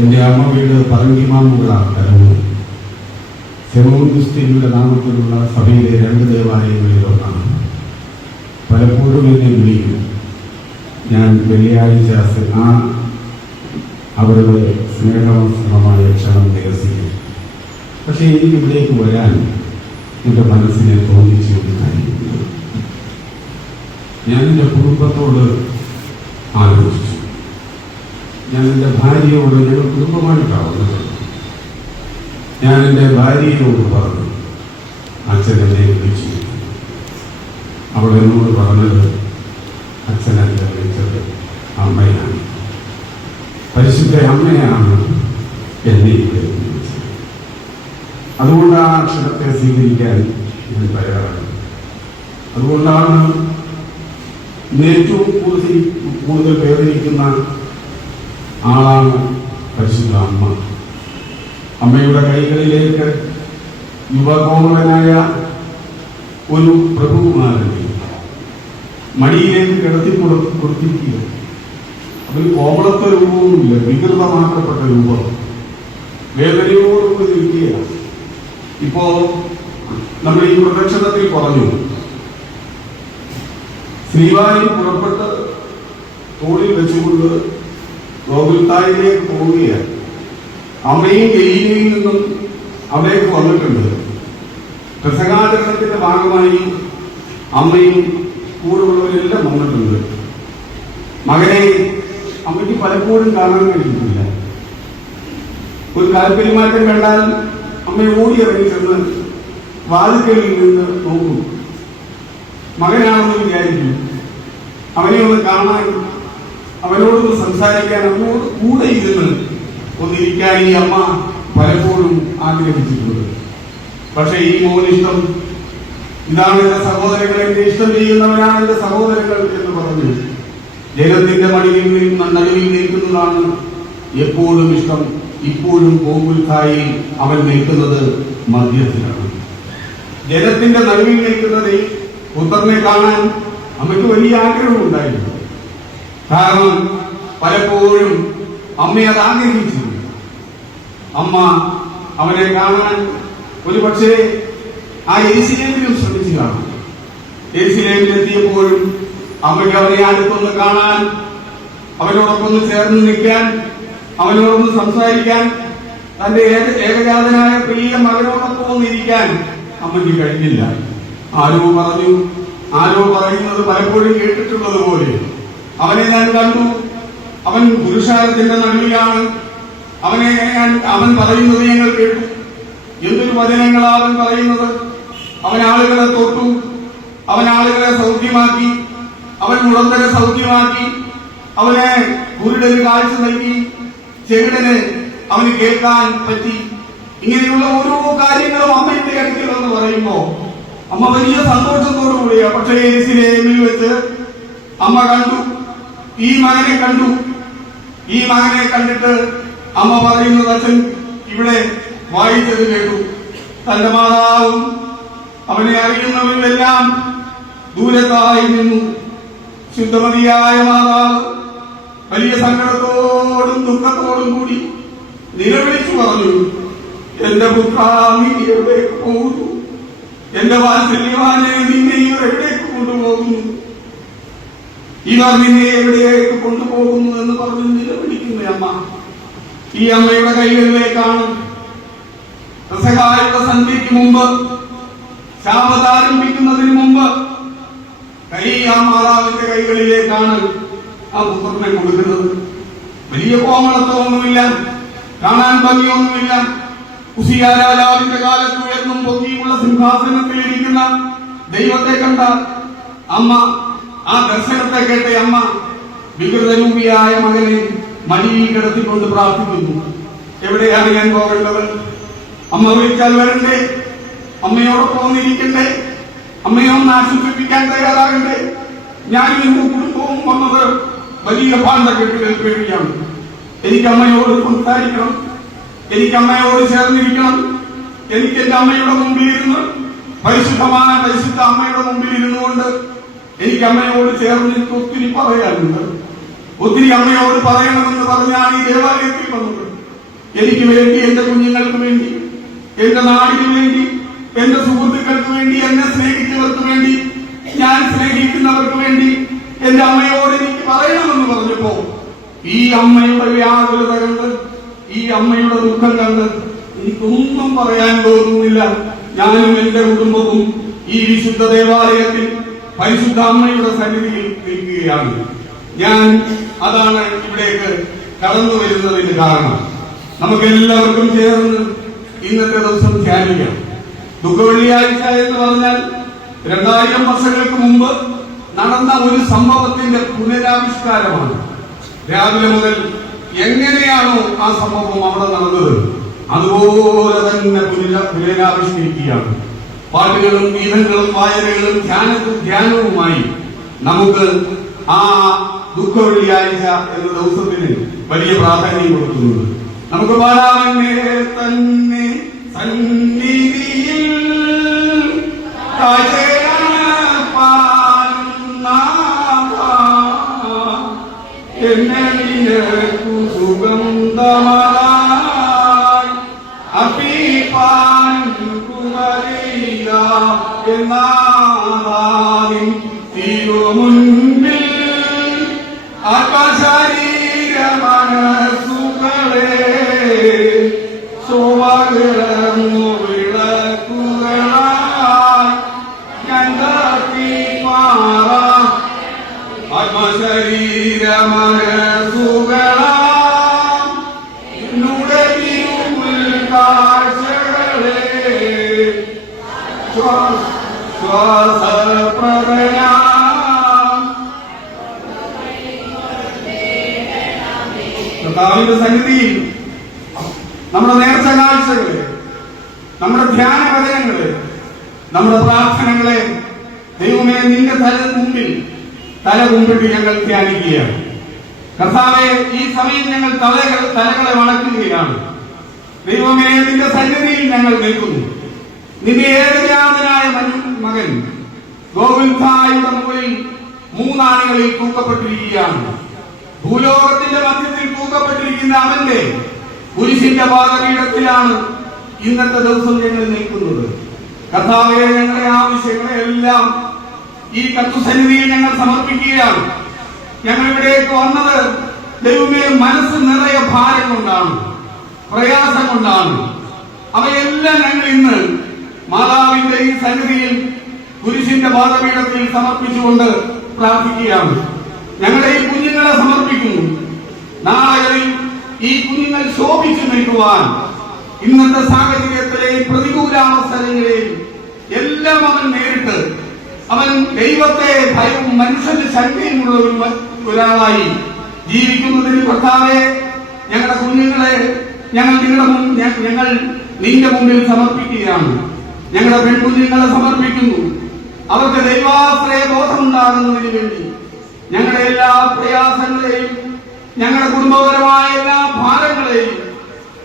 എൻ്റെ അമ്മ വീട് പറങ്കിമാമുള്ള കരവൂർ. സെവോഗുസ്തീനിയുടെ നാമത്തിലുള്ള സഭയിലെ 2 ദേവാലയങ്ങളിൽ ഒന്നാണ്. പലപ്പോഴും എന്നെ വിളിക്കും. ഞാൻ വെള്ളിയാഴ്ച അവരുടെ സ്നേഹവസ്ത്രമായ ക്ഷണം നിരസിക്കും. പക്ഷേ എനിക്ക് ഇവിടേക്ക് വരാൻ എൻ്റെ മനസ്സിനെ തോന്നിച്ചു കാര്യമില്ല. ഞാൻ എൻ്റെ കുടുംബത്തോട് ആലോചിച്ചു. ഞാൻ എൻ്റെ ഭാര്യയോട്, ഞങ്ങൾ കുടുംബമായിട്ടാവുന്നത്, ഞാൻ എൻ്റെ ഭാര്യയോട് പറഞ്ഞു, അച്ഛൻ എന്നെ വിളിച്ചു. അവൾ എന്നോട് പറഞ്ഞത്, അച്ഛനല്ല വിളിച്ചത്, അമ്മയാണ്, പരിശുദ്ധ അമ്മയാണ് എന്നെ ഇവിടെ വിളിച്ചത്. അതുകൊണ്ട് ആ അക്ഷരത്തെ സ്വീകരിക്കാൻ ഞാൻ തയ്യാറാണ്. അതുകൊണ്ടാണ് ഏറ്റവും കൂടുതൽ വേദനിക്കുന്ന ആളാണ് പരിശുദ്ധ അമ്മ. അമ്മയുടെ കൈകളിലേക്ക് യുവകോമളനായ ഒരു പ്രഭുകുമാരനെ മടിയിലേക്ക് കിടത്തി കൊടുത്തിരിക്കുക. അതിൽ കോമളത്തെ രൂപവുമില്ല, വികൃതമാക്കപ്പെട്ട രൂപം, വേദനയോടുകൂടി നിൽക്കുകയാണ്. ഇപ്പോ നമ്മൾ ഈ പ്രദക്ഷിണത്തിൽ പറഞ്ഞു, ശ്രീവാരി പുറപ്പെട്ട് തോളിൽ വെച്ചുകൊണ്ട് ഗോകുൽത്തായിലേക്ക് പോവുകയാണ്. അമ്മയും ഗലീലയിൽ നിന്നും അവിടേക്ക് വന്നിട്ടുണ്ട്. പെസഹാചരണത്തിന്റെ ഭാഗമായി അമ്മയും കൂടെയുള്ളവരെല്ലാം വന്നിട്ടുണ്ട്. മകനെ അമ്മയ്ക്ക് പലപ്പോഴും കാണാൻ കഴിയുന്നില്ല. ഒരു താല്പര്യമാറ്റം കണ്ടാൽ അമ്മ ഓടി ഇറങ്ങി ചെന്ന് വാതിൽക്കലിൽ നിന്ന് നോക്കും. മകനാണെന്ന് വിചാരിക്കും. അവനെ ഒന്ന് കാണാൻ, അവനോടൊന്ന് സംസാരിക്കാൻ, അവനോട് കൂടെ ഇരുന്ന് ഒന്നിരിക്കാൻ ഈ അമ്മ പലപ്പോഴും ആഗ്രഹിച്ചിട്ടുണ്ട്. പക്ഷെ ഈ മോനിഷ്ടം ഇതാണ് എന്റെ സഹോദരങ്ങൾ, എന്റെ ഇഷ്ടം ചെയ്യുന്നവരാണ് എന്റെ സഹോദരങ്ങൾ എന്ന് പറഞ്ഞു ജനത്തിന്റെ നടുവിൽ നിൽക്കുന്നതാണ് എപ്പോഴും ഇഷ്ടം. ഇപ്പോഴും ഗോകുൽത്തായിൽ അവൻ നിൽക്കുന്നത് മധ്യത്തിലാണ്. ജനത്തിന്റെ നടുവിൽ നിൽക്കുന്നത് പുത്രനെ കാണാൻ അമ്മയ്ക്ക് വലിയ ആഗ്രഹമുണ്ടായിരുന്നു. കാരണം പലപ്പോഴും അമ്മ അത് ആഗ്രഹിച്ചിരുന്നു. അമ്മ അവനെ കാണാൻ ഒരു പക്ഷേ ആ യെരുശലേമിലും ശ്രമിച്ചു കാണാം. യെരുശലേമിലെത്തിയപ്പോഴും അമ്മയ്ക്ക് അവനെ അടുത്തൊന്ന് കാണാൻ, അവനോടൊപ്പം ചേർന്ന് നിൽക്കാൻ, അവനോടൊന്ന് സംസാരിക്കാൻ, തന്റെ ഏകജാതനായ പ്രിയ മകനോടൊപ്പം ഒന്നിരിക്കാൻ അമ്മയ്ക്ക് കഴിഞ്ഞില്ല. ആരോ പറയുന്നത് പലപ്പോഴും കേട്ടിട്ടുള്ളത് പോലെ അവനെ ഞാൻ കണ്ടു, അവൻ പുരുഷാരത്തിന്റെ നടുവിലാണ്, അവൻ പറയുന്നത് ഞങ്ങൾ കേട്ടു. എന്തൊരു വചനങ്ങളാണ് അവൻ പറയുന്നത്! അവൻ ആളുകളെ തൊട്ടു, അവൻ ആളുകളെ സൗഖ്യമാക്കി, അവൻ മുടന്തരെ സൗഖ്യമാക്കി, അവനെ കുരുടന് കാഴ്ച നൽകി, ചെവിടന് അവന് കേൾക്കാൻ പറ്റി. ഇങ്ങനെയുള്ള ഓരോ കാര്യങ്ങളും അമ്മയുടെ അടുക്കൽ എന്ന് പറയുമ്പോ അമ്മ വലിയ സന്തോഷത്തോടു കൂടിയാ. പക്ഷേ യെരുശലേമിൽ വെച്ച് അമ്മ കണ്ടു, ഈ മകനെ കണ്ടു. ഈ മകനെ കണ്ടിട്ട് അമ്മ പറയുന്നത് അച്ഛൻ ഇവിടെ വായിച്ചത് കേട്ടു. തന്റെ മാതാവും അവനെ അറിയുന്നവരുമെല്ലാം ദൂരത്തായി നിന്നു. ശുദ്ധമതിയായ മാതാവ് വലിയ സങ്കടത്തോടും ദുഃഖത്തോടും കൂടി നിലവിളിച്ചു പറഞ്ഞു, എന്റെ പുത്ര, നീ എവിടേക്ക് പോകുന്നു? എന്റെ വാത്സല്യവാനെ, നിന്നെ ഇവർ എവിടേക്ക് കൊണ്ടുപോകുന്നു? ഇവർ നിന്നെ എവിടേക്ക് കൊണ്ടുപോകുന്നു എന്ന് പറഞ്ഞ് നിലവിളിക്കുന്ന അമ്മ. ഈ അമ്മയുടെ കൈകളിലേക്കാണ് പെസഹായുടെ സന്ധ്യയ്ക്ക് മുമ്പ്, ശാബത്ത് ആരംഭിക്കുന്നതിന് മുമ്പ് ആ മാതാവിന്റെ കൈകളിലേക്കാണ് ആ പുത്രനെ കൊടുക്കുന്നത്. വലിയ കോമളത്വമൊന്നുമില്ല, കാണാൻ ഭംഗിയൊന്നുമില്ല. ഉസിയ രാജാവിന്റെ കാലത്ത് ഉയർന്നും പൊങ്ങിയുമുള്ള സിംഹാസനത്തിൽ ഇരിക്കുന്ന ദൈവത്തെ കണ്ട അമ്മ, ആ ദർശനത്തെ കേട്ട അമ്മ വികൃതരൂപിയായ മകനെ മടിയിൽ കിടത്തിക്കൊണ്ട് പ്രാർത്ഥിക്കുന്നു. എവിടെയാണ് ഞാൻ പോകേണ്ടത്? അമ്മ വിളിച്ചാൽ വരണ്ടേ? അമ്മയോടൊപ്പം വന്നിരിക്കണ്ടേ? അമ്മയൊന്ന് ആശ്വസിപ്പിക്കാൻ തയ്യാറാകണ്ടേ? ഞാനും എന്റെ കുടുംബവും വന്നത് വലിയ പാണ്ഡക്കെട്ടുകൾ പേടിയാണ്. എനിക്ക് അമ്മയോട് സംസാരിക്കണം, എനിക്ക് അമ്മയോട് ചേർന്നിരിക്കണം. എനിക്ക് എന്റെ അമ്മയുടെ മുമ്പിൽ ഇരുന്ന്, പരിശുദ്ധ അമ്മയുടെ മുമ്പിൽ ഇരുന്നുകൊണ്ട് എനിക്ക് അമ്മയോട് ചേർന്ന് ഒത്തിരി പറയാനുണ്ട്. ഒത്തിരി അമ്മയോട് പറയണമെന്ന് പറഞ്ഞാണ് ഈ ദേവാലയത്തിൽ വന്നത്. എനിക്ക് വേണ്ടി, എന്റെ കുഞ്ഞുങ്ങൾക്ക് വേണ്ടി, എന്റെ നാടിന് വേണ്ടി, എന്റെ സുഹൃത്തുക്കൾക്ക് വേണ്ടി, എന്നെ സ്നേഹിച്ചവർക്ക് വേണ്ടി, ഞാൻ സ്നേഹിക്കുന്നവർക്ക് വേണ്ടി എന്റെ അമ്മയോട് എനിക്ക് പറയണമെന്ന് പറഞ്ഞപ്പോ ഈ അമ്മയുടെ വ്യാകുലത കണ്ട്, ഈ അമ്മയുടെ ദുഃഖം കണ്ട് എനിക്കൊന്നും പറയാൻ തോന്നുന്നില്ല. ഞാനും എന്റെ കുടുംബവും ഈ വിശുദ്ധ ദേവാലയത്തിൽ പരിശുദ്ധ അമ്മയുടെ സന്നിധിയിൽ നിൽക്കുകയാണ്. ഞാൻ അതാണ് ഇവിടേക്ക് കടന്നു വരുന്നതിന് കാരണം. നമുക്ക് എല്ലാവർക്കും ചേർന്ന് ഇന്നത്തെ ദിവസം ധ്യാനിക്കാം. ദുഃഖവെള്ളിയാഴ്ച എന്ന് പറഞ്ഞാൽ 2000 വർഷങ്ങൾക്ക് മുമ്പ് നടന്ന ഒരു സംഭവത്തിന്റെ പുനരാവിഷ്കാരമാണ്. രാവിലെ മുതൽ എങ്ങനെയാണോ ആ സംഭവം അവിടെ നടന്നത് അതുപോലെ തന്നെ പുനരാവിഷ്കരിക്കുകയാണ്. പാട്ടുകളും ഗീതങ്ങളും വായനകളും ധ്യാനവുമായി നമുക്ക് ആ ദുഃഖവെള്ളിയാഴ്ച എന്ന ദിവസത്തിന് വലിയ പ്രാധാന്യം കൊടുക്കുന്നുണ്ട്. നമുക്ക് പാടാമെന്നെ തന്നെ സന്നിധിയിൽ സുഗന്ധമായി അഭിപാൻ എന്നാദിൻ തിരുമുൻപിൽ ആത്മശരീര മനസ്സുകളെ സുവകർന്നു വിളക്കുകളായി ഞാൻ കത്തിമാറാം. ആത്മശരീര മനസ്സുകളാം എന്നുടെ കാഴ്ചകളെ കർത്താവിന്റെ സന്നിധിയിൽ നമ്മുടെ നേർച്ച കാഴ്ചകളെ, നമ്മുടെ ധ്യാന വചനങ്ങളെ, നമ്മുടെ പ്രാർത്ഥനകളെ ദൈവമേ നിന്റെ തല മുമ്പിട്ട് ഞങ്ങൾ ധ്യാനിക്കുകയാണ്. കർത്താവെ, ഈ സമയം ഞങ്ങൾ തലകളെ വണക്കുകയാണ്. ദൈവമേ നിന്റെ സന്നിധിയിൽ ഞങ്ങൾ നിൽക്കുന്നു. നിന്റെ ഏകജാതനായ മകൻ ഗോവിന്ദായുടെ മുകളിൽ 3 ആണികളിൽ തൂക്കപ്പെട്ടിരിക്കുകയാണ്. ഭൂലോകത്തിന്റെ മധ്യത്തിൽ തൂക്കപ്പെട്ടിരിക്കുന്ന അവന്റെ കുരിശിന്റെ പാദപീഠത്തിലാണ് ഇന്നത്തെ ദിവസം ഞങ്ങൾ നിൽക്കുന്നത്. കർത്താവേ, ഞങ്ങളുടെ ആവശ്യങ്ങളെ എല്ലാം ഈ കർത്തൃസന്നിധിയിൽ ഞങ്ങൾ സമർപ്പിക്കുകയാണ്. ഞങ്ങൾ ഇവിടേക്ക് വന്നത് ദൈവമേ മനസ്സ് നിറയെ ഭാരം കൊണ്ടാണ്, പ്രയാസം കൊണ്ടാണ്. അവയെല്ലാം ഞങ്ങൾ ഇന്ന് മാതാവിന്റെ ഈ സന്നിധിയിൽ കുരിശിന്റെ പാദപീഠത്തിൽ സമർപ്പിച്ചുകൊണ്ട് പ്രാർത്ഥിക്കുകയാണ്. ഞങ്ങളുടെ ഈ കുഞ്ഞുങ്ങളെ സമർപ്പിക്കുന്നു. നാളുകളിൽ ഈ കുഞ്ഞുങ്ങൾ ശോഭിച്ചു നിൽക്കുവാൻ ഇന്നത്തെ സാഹചര്യത്തിലെയും പ്രതികൂലാവസരങ്ങളെയും എല്ലാം അവൻ നേരിട്ട് അവൻ ദൈവത്തെ ഭയവും മനുഷ്യന്റെ ശക്തിയുമുള്ള ഒരാളായി ജീവിക്കുന്നതിന് കർത്താവേ, ഞങ്ങളുടെ കുഞ്ഞുങ്ങളെ ഞങ്ങൾ നിന്റെ മുമ്പിൽ സമർപ്പിക്കുകയാണ്. ഞങ്ങളുടെ പെൺകുഞ്ഞുങ്ങളെ സമർപ്പിക്കുന്നു. അവർക്ക് ദൈവാശ്രയ ബോധമുണ്ടാകുന്നതിന് വേണ്ടി ഞങ്ങളുടെ എല്ലാ പ്രയാസങ്ങളെയും, ഞങ്ങളുടെ കുടുംബപരമായ എല്ലാ ഭാരങ്ങളെയും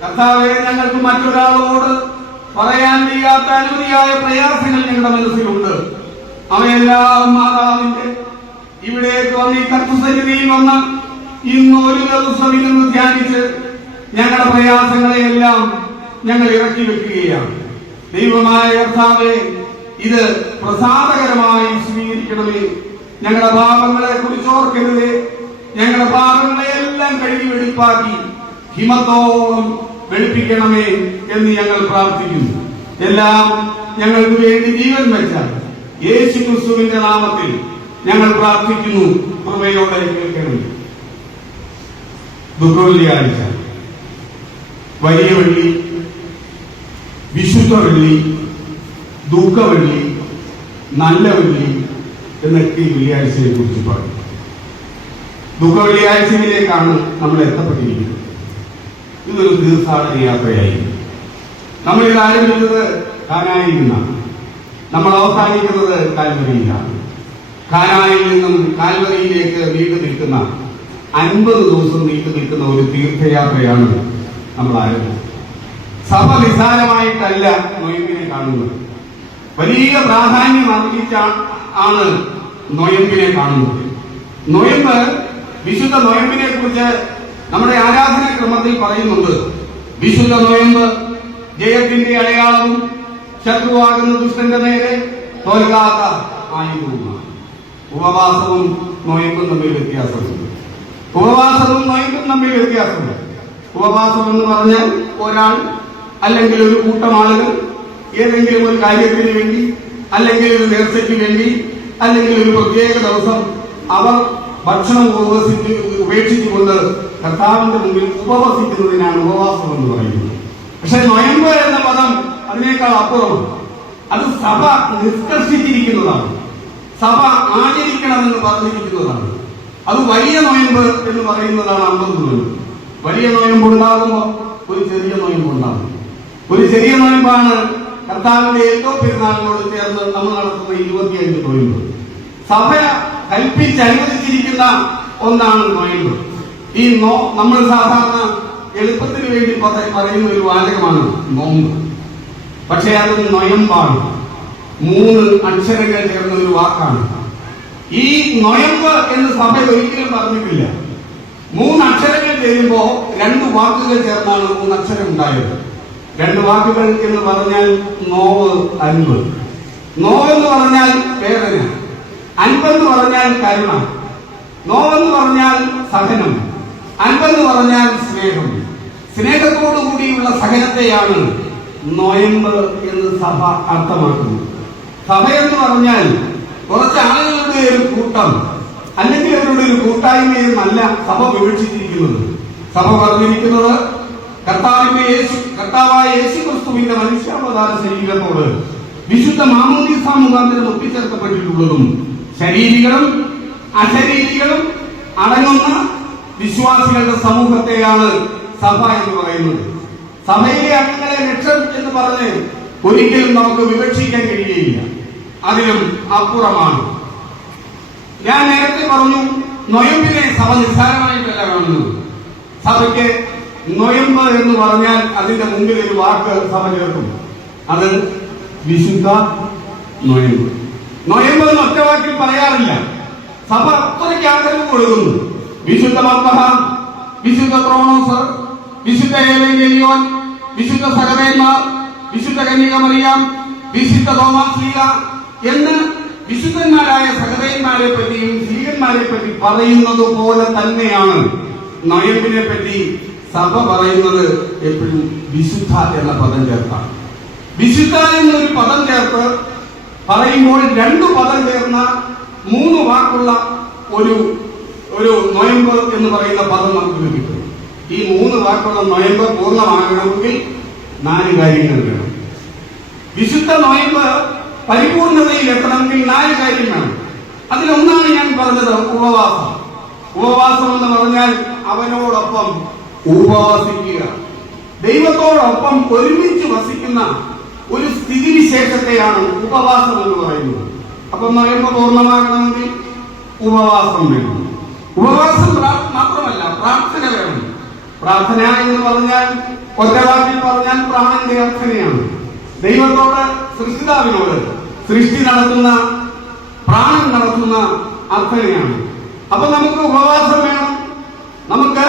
കർത്താവേ, ഞങ്ങൾക്ക് മറ്റൊരാളോട് പറയാൻ വയ്യാത്ത അനവധിയായ പ്രയാസങ്ങൾ ഞങ്ങളുടെ മനസ്സിലുണ്ട്. അവയെല്ലാം മാതാവിന്റെ ഇവിടേക്ക് വന്ന് ഈ കർത്തൃസന്നിധിയിൽ വന്ന് ഇന്ന് ഒരു ദിവസം ഇരുന്ന് ധ്യാനിച്ച് ഞങ്ങളുടെ പ്രയാസങ്ങളെയെല്ലാം ഞങ്ങൾ ഇറക്കി വെക്കുകയാണ്. ദൈവമായ കർത്താവേ, ഇത് പ്രസാദകരമായി സ്വീകരിക്കണമേ. ഞങ്ങളുടെ പാപങ്ങളെ കുറിച്ച് ഓർക്കരുതേ. ഞങ്ങളുടെ പാപങ്ങളെ എല്ലാം കഴുകി വെടിപ്പാക്കി ഹിമത്തോളം വെളുപ്പിക്കണമേ എന്ന് ഞങ്ങൾ പ്രാർത്ഥിക്കുന്നു. എല്ലാം ഞങ്ങൾക്ക് വേണ്ടി ജീവൻ വെച്ച യേശു ക്രിസ്തുവിന്റെ നാമത്തിൽ ഞങ്ങൾ പ്രാർത്ഥിക്കുന്നു. കൃപയോടെ കേൾക്കണമേ. ദുഃഖവെള്ളിയാഴ്ച, വലിയ വെള്ളി, വിശുദ്ധ വെള്ളി, ദുഃഖവെള്ളി, നല്ല വെള്ളി എന്നൊക്കെ ഈ വെള്ളിയാഴ്ചയെ കുറിച്ച് പറയും. ദുഃഖവെള്ളിയാഴ്ചയിലേക്കാണ് നമ്മൾ എത്തപ്പെട്ടിരിക്കുന്നത്. ഇതൊരു തീർത്ഥാടന യാത്രയായിരുന്നു. നമ്മളിത് ആരംഭിച്ചത് കാനായിൽ നിന്നാണ്. നമ്മൾ അവസാനിക്കുന്നത് കാൽവരിയിലാണ്. കാനായിൽ നിന്നും കാൽവരിയിലേക്ക് നീണ്ടു നിൽക്കുന്ന 50 ദിവസം നീണ്ടു നിൽക്കുന്ന ഒരു തീർത്ഥയാത്രയാണ് നമ്മൾ ആരംഭിച്ചത്. സഭ നിസാരമായിട്ടല്ല നൊയമ്പിനെ കാണുന്നത്. വലിയ പ്രാധാന്യം അർപ്പിച്ചാണ് നൊയമ്പിനെ കാണുന്നത്. നൊയമ്പ്, വിശുദ്ധ നൊയമ്പിനെ കുറിച്ച് നമ്മുടെ ആരാധനാക്രമത്തിൽ പറയുന്നുണ്ട്. വിശുദ്ധ നോയമ്പ് ജയത്തിന്റെ അടയാളവും ശത്രുവാകുന്ന ദുഷ്ടന്റെ നേരെ തോൽക്കാത്ത ആയുധവുമാണ്. ഉപവാസവും നോയമ്പും തമ്മിൽ വ്യത്യാസമുണ്ട്. ഉപവാസവും നോയമ്പും തമ്മിൽ വ്യത്യാസമുണ്ട്. ഉപവാസം എന്ന് പറഞ്ഞാൽ ഒരാൾ അല്ലെങ്കിൽ ഒരു കൂട്ടം ആളുകൾ ഏതെങ്കിലും ഒരു കാര്യത്തിന് വേണ്ടി, അല്ലെങ്കിൽ ഒരു നേർച്ചയ്ക്ക് വേണ്ടി, അല്ലെങ്കിൽ ഒരു പ്രത്യേക ദിവസം അവർ ഭക്ഷണം ഉപേക്ഷിച്ചുകൊണ്ട് കർത്താവിന്റെ മുമ്പിൽ ഉപവസിക്കുന്നതിനാണ് ഉപവാസം എന്ന് പറയുന്നത്. പക്ഷെ നോയമ്പ് എന്ന പദം അതിനേക്കാൾ അപ്പുറമാണ്. അത് സഭ നിഷ്കർഷിച്ചിരിക്കുന്നതാണ്, സഭ ആചരിക്കണമെന്ന് പറഞ്ഞിരിക്കുന്നതാണ്. അത് വലിയ നോയമ്പ് എന്ന് പറയുന്നതാണ് 50 നോയമ്പ്. വലിയ നോയമ്പ് ഉണ്ടാകുമ്പോൾ ഒരു ചെറിയ നോയമ്പ് ഉണ്ടാകും. ഒരു ചെറിയ നോയമ്പാണ് കർത്താവിന്റെ ഏറ്റവും പെരുന്നാളിനോട് ചേർന്ന് നമ്മൾ നടത്തുന്ന 25 നോയമ്പ്. സഭ കൽപ്പിച്ചനുവദിച്ചിരിക്കുന്ന ഒന്നാണ് നോയമ്പ്. ഈ നമ്മൾ സാധാരണ എളുപ്പത്തിന് വേണ്ടി പറയുന്ന ഒരു വാചകമാണ് നോമ്പ്. പക്ഷെ അത് നൊയമ്പാണ്. 3 അക്ഷരങ്ങൾ ചേർന്ന ഒരു വാക്കാണ്. ഈ നൊയമ്പ് എന്ന് സഭ ഒരിക്കലും പറഞ്ഞിട്ടില്ല. 3 അക്ഷരങ്ങൾ ചേരുമ്പോ 2 വാക്കുകൾ ചേർന്നാണ് 3 അക്ഷരം ഉണ്ടായത്. 2 വാക്കുകൾ എന്ന് പറഞ്ഞാൽ നോവ്, അൻപ്. നോവെന്ന് പറഞ്ഞാൽ വേദന, അൻപെന്ന് പറഞ്ഞാൽ കരുണ. നോവെന്ന് പറഞ്ഞാൽ സഹനം, അൻപെന്ന് പറഞ്ഞാൽ സ്നേഹം. സ്നേഹത്തോടു കൂടിയുള്ള സഹനത്തെയാണ് നോയമ്പ് എന്ന് സഭ അർത്ഥമാക്കുന്നത്. സഭ എന്ന് പറഞ്ഞാൽ കുറച്ച് ആളുകളുടെ ഒരു കൂട്ടം, അല്ലെങ്കിൽ അവരുടെ ഒരു കൂട്ടായ്മയെന്നല്ല സഭ വിവക്ഷിച്ചിരിക്കുന്നത്. സഭ പറഞ്ഞിരിക്കുന്നത് കർത്താവായ യേശു ക്രിസ്തുവിന്റെ മനുഷ്യാവതാര ശരീരത്തോട് വിശുദ്ധ മാമോദീസ മുഖാന്തരം ഒട്ടിച്ചേർക്കപ്പെട്ടിട്ടുള്ളതും ശരീരികളും അശരീരികളും അടങ്ങുന്ന വിശ്വാസികളുടെ സമൂഹത്തെയാണ് സഭ എന്ന് പറയുന്നത്. സഭയിലെ അംഗങ്ങളെ ലക്ഷം എന്ന് പറഞ്ഞ് ഒരിക്കലും നമുക്ക് വിവക്ഷിക്കാൻ കഴിയുകയില്ല. അതിലും അപ്പുറമാണ്. ഞാൻ നേരത്തെ പറഞ്ഞു, നൊയമ്പിനെ സഭ നിസ്സാരമായിട്ടല്ല കാണുന്നത്. സഭയ്ക്ക് നൊയമ്പ് എന്ന് പറഞ്ഞാൽ അതിന്റെ മുമ്പിൽ ഒരു വാക്ക് സഭ ചേർക്കും. അത് വിശുദ്ധ നൊയമ്പ്. നൊയമ്പ് എന്ന് ഒറ്റ വാക്കിൽ പറയാറില്ല. സഭ അത്രയ്ക്ക് ആദരവ് കൊടുക്കുന്നു. വിശുദ്ധ മർത്തഹാം, വിശുദ്ധ ക്രോണോസ്, വിശുദ്ധ ഏവൻഗേലിയോൻ, വിശുദ്ധ സഹദേന്മാർ, വിശുദ്ധ കന്യക മറിയാം, വിശുദ്ധ തോമാസ് ശ്ലീഹ എന്ന് വിശുദ്ധന്മാരായ സഹദേന്മാരെ പറ്റിയും ശ്ലീഹന്മാരെ പറ്റി പറയുന്നത് പോലെ തന്നെയാണ് നൊയമ്പിനെ പറ്റി സഭ പറയുന്നത്. എപ്പോഴും വിശുദ്ധ എന്ന പദം ചേർത്താണ്. വിശുദ്ധ എന്നൊരു പദം ചേർത്ത് പറയുമ്പോൾ 2 പദം ചേർന്ന 3 വാക്കുള്ള ഒരു നൊയമ്പ് എന്ന് പറയുന്ന പദം നമുക്ക് ലഭിക്കും. ഈ 3 വാക്കുള്ള നൊയമ്പ് പൂർണ്ണമാകണമെങ്കിൽ 4 കാര്യങ്ങൾ വേണം. വിശുദ്ധ നൊയമ്പ് പരിപൂർണതയിൽ എത്തണമെങ്കിൽ 4 കാര്യം വേണം. അതിലൊന്നാണ് ഞാൻ പറഞ്ഞത് ഉപവാസം. ഉപവാസം എന്ന് പറഞ്ഞാൽ അവനോടൊപ്പം ഉപവസിക്കുക, ദൈവത്തോടൊപ്പം ഒരുമിച്ച് വസിക്കുന്ന ഒരു സ്ഥിതിവിശേഷത്തെയാണ് ഉപവാസം എന്ന് പറയുന്നത്. അപ്പൊ നൊയമ്പ് പൂർണ്ണമാകണമെങ്കിൽ ഉപവാസം വേണം. ഉപവാസം മാത്രമല്ല, പ്രാർത്ഥന വേണം. പ്രാർത്ഥന എന്ന് പറഞ്ഞാൽ ഒറ്റവാക്കിൽ പറഞ്ഞാൽ പ്രാണന്റെ അർത്ഥനയാണ്. ദൈവത്തോട്, സൃഷ്ടിതാവിനോട്, സൃഷ്ടി നടത്തുന്ന, പ്രാണൻ നടത്തുന്ന അർത്ഥനയാണ്. അപ്പൊ നമുക്ക് ഉപവാസം വേണം, നമുക്ക്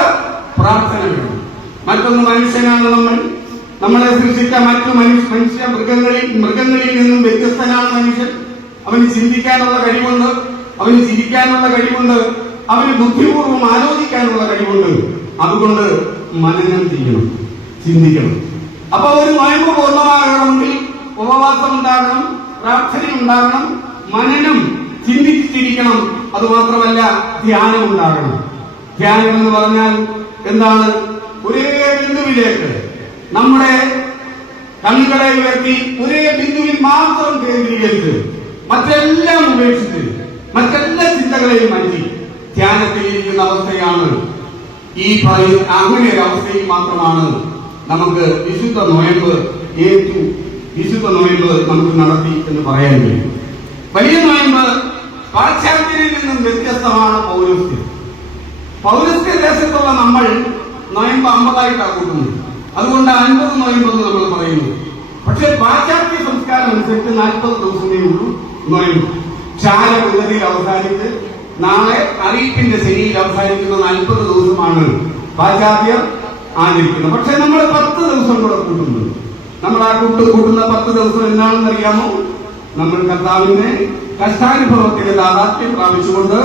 പ്രാർത്ഥന വേണം. മറ്റൊന്ന് മനുഷ്യനാണ്. നമ്മളെ സൃഷ്ടിച്ച മറ്റു മൃഗങ്ങളിൽ നിന്നും വ്യത്യസ്തനാണ് മനുഷ്യൻ. അവന് ചിന്തിക്കാനുള്ള കഴിവുണ്ട്, അവന് ചിരിക്കാനുള്ള കഴിവുണ്ട്, അവന് ബുദ്ധിപൂർവ്വം ആലോചിക്കാനുള്ള കഴിവുണ്ട്. അതുകൊണ്ട് മനനം ചെയ്യണം, ചിന്തിക്കണം. അപ്പൊ ഒരു നൊയമ്പ് പൂർണ്ണമാകണമെങ്കിൽ ഉപവാസം ഉണ്ടാകണം, പ്രാർത്ഥന ഉണ്ടാകണം, മനനം, ചിന്തിച്ചിരിക്കണം. അതുമാത്രമല്ല, ധ്യാനം ഉണ്ടാകണം. ധ്യാനം എന്ന് പറഞ്ഞാൽ എന്താണ്? ഒരേ ബിന്ദുവിലേക്ക് നമ്മുടെ കണ്ണുകളെ ഉയർത്തി ഒരേ ബിന്ദുവിൽ മാത്രം കേന്ദ്രീകരിച്ച് മറ്റെല്ലാം ഉപേക്ഷിച്ച് മറ്റെല്ലാ ചിന്തകളെയും മാറ്റി ധ്യാനത്തിൽ ഇരിക്കുന്ന അവസ്ഥയാണ് ഈ പറയുന്ന. അങ്ങനെ ഒരു അവസ്ഥയിൽ മാത്രമാണ് നമുക്ക് വിശുദ്ധ നൊയമ്പ് നമുക്ക് നടത്തി എന്ന് പറയാൻ കഴിയും. വലിയ നൊയമ്പ് പാശ്ചാത്യരിൽ നിന്നും വ്യത്യസ്തമാണ്. പൗരസ്ത്യ ദേശത്തുള്ള നമ്മൾ നൊയമ്പ് 50ആയിട്ടാണ് കൂട്ടുന്നത്. അതുകൊണ്ട് 50 നൊയമ്പെന്ന് നമ്മൾ പറയുന്നു. പക്ഷെ പാശ്ചാത്യ സംസ്കാരം അനുസരിച്ച് 40 ദിവസമേ ഉള്ളൂ നൊയമ്പ്. ചാര ഉന്നതിയിൽ അവസാനിച്ച് നാളെ അറിയിപ്പിന്റെ ശനിയിൽ അവസാനിക്കുന്ന 40 ദിവസമാണ് പാശ്ചാത്യർ ആചരിക്കുന്നത്. പക്ഷെ നമ്മൾ 10 ദിവസം കൂടെ കൂട്ടുന്നു. നമ്മൾ ആ കൂട്ടുന്ന 10 ദിവസം എന്താണെന്ന് അറിയാമോ? നമ്മൾ കർത്താവിന്റെ കഷ്ടാനുഭവത്തിന്റെ യാഥാർത്ഥ്യം പ്രാപിച്ചുകൊണ്ട്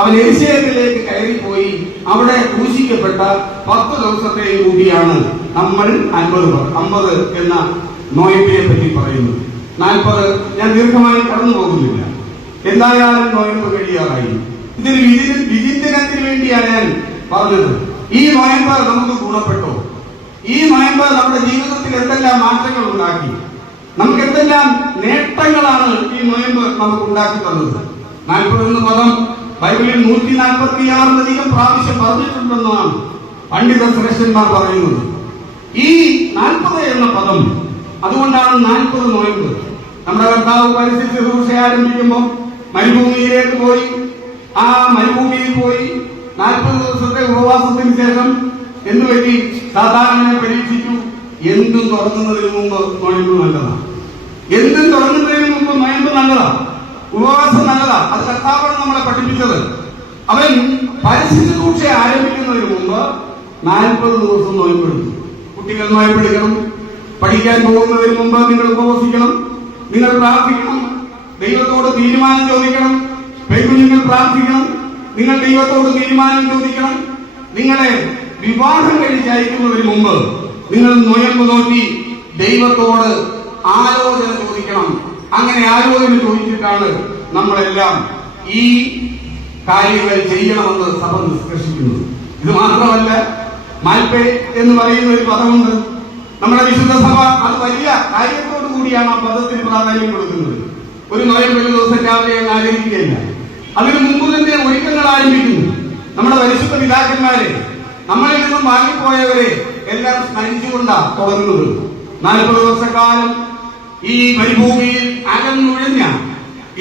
അവൻ യെരൂശലേമിലേക്ക് കയറിപ്പോയി അവിടെ ക്രൂശിക്കപ്പെട്ട 10 ദിവസത്തെയും കൂടിയാണ് നമ്മൾ 50 എന്ന നോയമ്പിനെ പറ്റി പറയുന്നത്. 40 ഞാൻ ദീർഘമായി കടന്നു പോകുന്നില്ല. എന്തായാലും നോയമ്പ് കഴിയാറായി. ഇതൊരു വിചിന്തനത്തിന് വേണ്ടിയാണ് ഞാൻ പറഞ്ഞത്. ഈ നോയമ്പ് നമുക്ക് ഗുണപ്പെട്ടോ? ഈ നോയമ്പ് നമ്മുടെ ജീവിതത്തിൽ എന്തെല്ലാം മാറ്റങ്ങൾ ഉണ്ടാക്കി? നമുക്ക് എന്തെല്ലാം നേട്ടങ്ങളാണ് ഈ നോയമ്പ് നമുക്ക് ഉണ്ടാക്കി തന്നത്? 40 എന്ന പദം ബൈബിളിൽ 146 പ്രാവശ്യം പറഞ്ഞിട്ടുണ്ടെന്നാണ് പണ്ഡിത ശ്രേഷ്ഠന്മാർ പറയുന്നത്. ഈ 40 എന്ന പദം അതുകൊണ്ടാണ് 40 നോയമ്പ്. നമ്മുടെ കർത്താവ് പരിസ്ഥിതി ശുശ്രൂഷ ആരംഭിക്കുമ്പോൾ മരുഭൂമിയിലേക്ക് പോയി. ആ മരുഭൂമിയിൽ പോയി 40 ദിവസത്തെ ഉപവാസത്തിന് ശേഷം എന്തുപറ്റി? സാധാരണ പരീക്ഷിച്ചു. എന്തും തുടങ്ങുന്നതിന് മുമ്പ് നോയമ്പ് നല്ലതാണ്. എന്തും തുടങ്ങുന്നതിന് മുമ്പ് നോയമ്പ് നല്ലതാണ്. ഉപവാസം നല്ലതാ. അത് കർത്താവാണ് നമ്മളെ പഠിപ്പിച്ചത്. അവൻ പരിസ്ഥിതി ശുശ്രൂഷ ആരംഭിക്കുന്നതിന് മുമ്പ് 40 ദിവസം നോയമ്പെടുത്തു. കുട്ടികൾ നോയമ്പെടുക്കണം. പഠിക്കാൻ പോകുന്നതിന് മുമ്പ് നിങ്ങൾ ഉപവസിക്കണം. നിങ്ങൾ പ്രാർത്ഥിക്കണം. ദൈവത്തോട് തീരുമാനം ചോദിക്കണം. പെൺകുഞ്ഞുങ്ങൾ പ്രാർത്ഥിക്കണം. നിങ്ങൾ ദൈവത്തോട് തീരുമാനം ചോദിക്കണം. നിങ്ങളെ വിവാഹം കഴിച്ചയക്കുന്നതിന് മുമ്പ് നിങ്ങൾ നോയമ്പ് നോക്കി ദൈവത്തോട് ആലോചന ചോദിക്കണം. അങ്ങനെ ആലോചന ചോദിച്ചിട്ടാണ് നമ്മളെല്ലാം ഈ കാര്യങ്ങൾ ചെയ്യണമെന്ന് സഭ നിഷ്കർഷിക്കുന്നത്. ഇത് മാത്രമല്ല, മാൽപ്പേ എന്ന് പറയുന്ന ഒരു പദമുണ്ട്. നമ്മുടെ വിശുദ്ധ സഭ അത് വലിയ കാര്യത്തോടു കൂടിയാണ് ആ പദത്തിന് പ്രാധാന്യം കൊടുക്കുന്നത്. ഒരു നോയമ്പ് ഒരു ദിവസം രാവിലെ ആചരിക്കുകയില്ല. അതിനു മുമ്പ് തന്നെ ഒരുക്കങ്ങൾ ആരംഭിക്കുന്നു. നമ്മുടെ പരിശുദ്ധ പിതാക്കന്മാരെ, നമ്മളിൽ നിന്നും വാങ്ങിപ്പോയവരെ എല്ലാം സ്മരിച്ചുകൊണ്ടാണ് തുടങ്ങുന്നത്. 40 ദിവസക്കാലം ഈ മരുഭൂമിയിൽ അകന്നുഴഞ്ഞ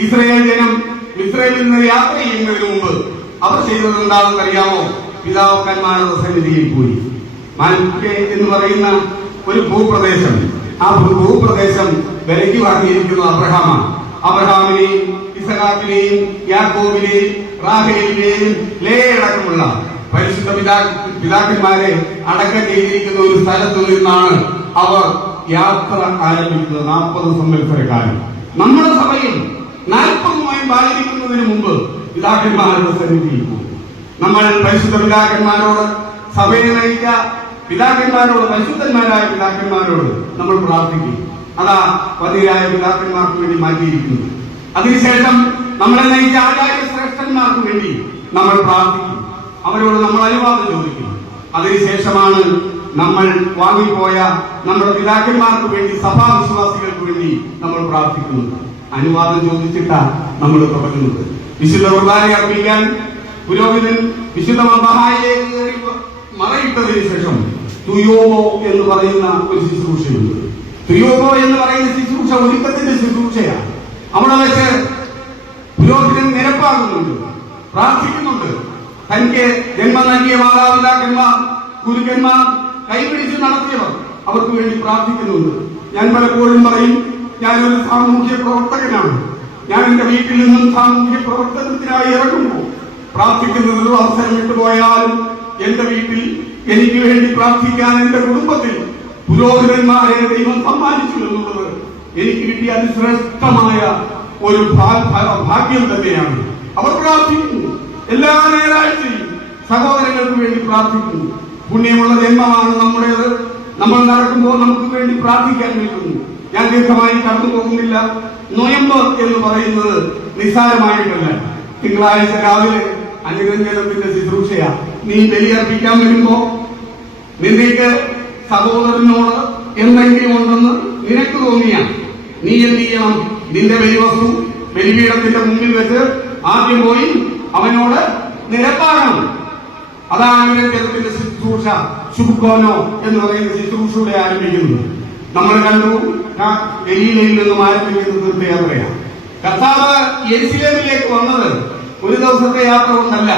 ഇസ്രായേൽ ജനം ഇസ്രായേലിൽ നിന്ന് യാത്ര ചെയ്യുന്നതിന് മുമ്പ് അവർ ചെയ്തത് എന്താണെന്ന് അറിയാമോ? പിതാക്കന്മാരുടെ സന്നിധിയിൽ പോയി. മാൽപ്പേ എന്ന് പറയുന്ന ഒരു ഭൂപ്രദേശം, ആ ഭൂപ്രദേശം വിലയ്ക്ക് വാങ്ങിയിരിക്കുന്നത് അബ്രഹാമാണ്. അബ്രഹാമിനെയും ഇസഹാക്കിനെയും യാക്കോബിനെയും റാഹേലിനെയും ലേയടക്കമുള്ള പരിശുദ്ധ പിതാക്കന്മാരെ അടക്കം ചെയ്തിരിക്കുന്ന ഒരു സ്ഥലത്ത് നിന്നാണ് അവർ യാത്ര ആരംഭിക്കുന്നത്. 40 സംവത്സരക്കാലം. നമ്മുടെ സഭയിൽ 40 നോയമ്പ് ആചരിക്കുന്നതിന് മുമ്പ് പിതാക്കന്മാരുടെ സന്നിധിയിൽ പോകും. നമ്മൾ പരിശുദ്ധ പിതാക്കന്മാരോട്, സഭയെ നയിച്ച പിതാക്കന്മാരോട്, പരിശുദ്ധന്മാരായ പിതാക്കന്മാരോട് നമ്മൾ പ്രാർത്ഥിക്കും. അതാ പതിരായ പിതാക്കന്മാർക്ക് വേണ്ടി മാറ്റിയിരിക്കുന്നത്. അതിനുശേഷം നമ്മളെ നയിച്ച ആചാര്യ ശ്രേഷ്ഠന്മാർക്ക് വേണ്ടി നമ്മൾ പ്രാർത്ഥിക്കും. അവരോട് നമ്മൾ അനുവാദം ചോദിക്കും. അതിനുശേഷമാണ് നമ്മൾ വാങ്ങിപ്പോയ നമ്മുടെ പിതാക്കന്മാർക്ക് വേണ്ടി, സഭാവിശ്വാസികൾക്ക് വേണ്ടി നമ്മൾ പ്രാർത്ഥിക്കുന്നത്. അനുവാദം ചോദിച്ചിട്ടാണ് നമ്മൾ തുടങ്ങുന്നത്. വിശുദ്ധ കുർബാന അർപ്പിക്കാൻ പുരോഹിതൻ വിശുദ്ധ മദ്ബഹായിലേക്ക് കയറി മറയിട്ടതിന് ശേഷം തുയോമോ എന്ന് പറയുന്ന ഒരു ശുശ്രൂഷയുണ്ട്. തുയോമോ എന്ന് പറയുന്ന ശുശ്രൂഷ ഒരുക്കത്തിന്റെ ശുശ്രൂഷയാണ്. അവിടെ വെച്ച് പുരോഹിതൻ നിരപ്പാകുന്നുണ്ട്, പ്രാർത്ഥിക്കുന്നുണ്ട്. തനിക്ക് ജന്മം നൽകിയ മാതാപിതാക്കന്മാർ, ഗുരുക്കന്മാർ, കൈപിടിച്ച് നടത്തിയവർ, അവർക്ക് വേണ്ടി പ്രാർത്ഥിക്കുന്നുണ്ട്. ഞാൻ പലപ്പോഴും പറയും, ഞാനൊരു സാമൂഹ്യ പ്രവർത്തകനാണ്. ഞാൻ എന്റെ വീട്ടിൽ നിന്നും സാമൂഹ്യ പ്രവർത്തനത്തിനായി ഇറങ്ങുമ്പോൾ പ്രാർത്ഥിക്കുന്നതിൽ അവസരം വിട്ടുപോയാലും എന്റെ വീട്ടിൽ എനിക്ക് വേണ്ടി പ്രാർത്ഥിക്കാൻ എന്റെ കുടുംബത്തിൽ പുരോഹിതന്മാരെ ദൈവം സമ്മാനിച്ചു എന്നുള്ളത് എനിക്ക് കിട്ടിയ അതിശ്രേഷ്ഠമായ ഒരു ഭാഗ്യം തന്നെയാണ്. അവർ പ്രാർത്ഥിക്കുന്നു. എല്ലാ ഞായറാഴ്ചയും സഹോദരങ്ങൾക്ക് വേണ്ടി പ്രാർത്ഥിക്കുന്നു. പുണ്യമുള്ള ജന്മമാണ് നമ്മുടേത്. നമ്മൾ നടക്കുമ്പോൾ നമുക്ക് വേണ്ടി പ്രാർത്ഥിക്കാൻ നിൽക്കുന്നു. ഞാൻ ദീർഘമായി കടന്നു പോകുന്നില്ല. നോയമ്പ് എന്ന് പറയുന്നത് നിസ്സാരമായിട്ടല്ല. തിങ്കളാഴ്ച രാവിലെ അനുരഞ്ജനത്തിന്റെ ശുശ്രൂഷയാ. നീ ബലിയർപ്പിക്കാൻ വരുമ്പോ നിനക്ക് സഹോദരനോട് എന്തെങ്കിലും ഉണ്ടെന്ന് നിനക്ക് തോന്നിയാൽ നീ എന്ത് ചെയ്യണം? നിന്റെ ബലിവസ്തു ബലിപീഠത്തിന്റെ മുന്നിൽ വെച്ച് ആദ്യം പോയി അവനോട് നിരപ്പാകണം. അതാണ് അനുരഞ്ജനത്തിന്റെ ശുശ്രൂഷ. ശുഭ്കോനോ എന്ന് പറയുന്ന ശുശ്രൂഷയുടെ ആരംഭിക്കുന്നത്. നമ്മൾ കണ്ടു, ഗലീലയിൽ നിന്നും ആരംഭിക്കുന്ന തീർത്ഥയാത്രയാണ്. കർത്താവ് യെരൂശലേമിലേക്ക് വന്നത് ഒരു ദിവസത്തെ യാത്ര കൊണ്ടല്ല,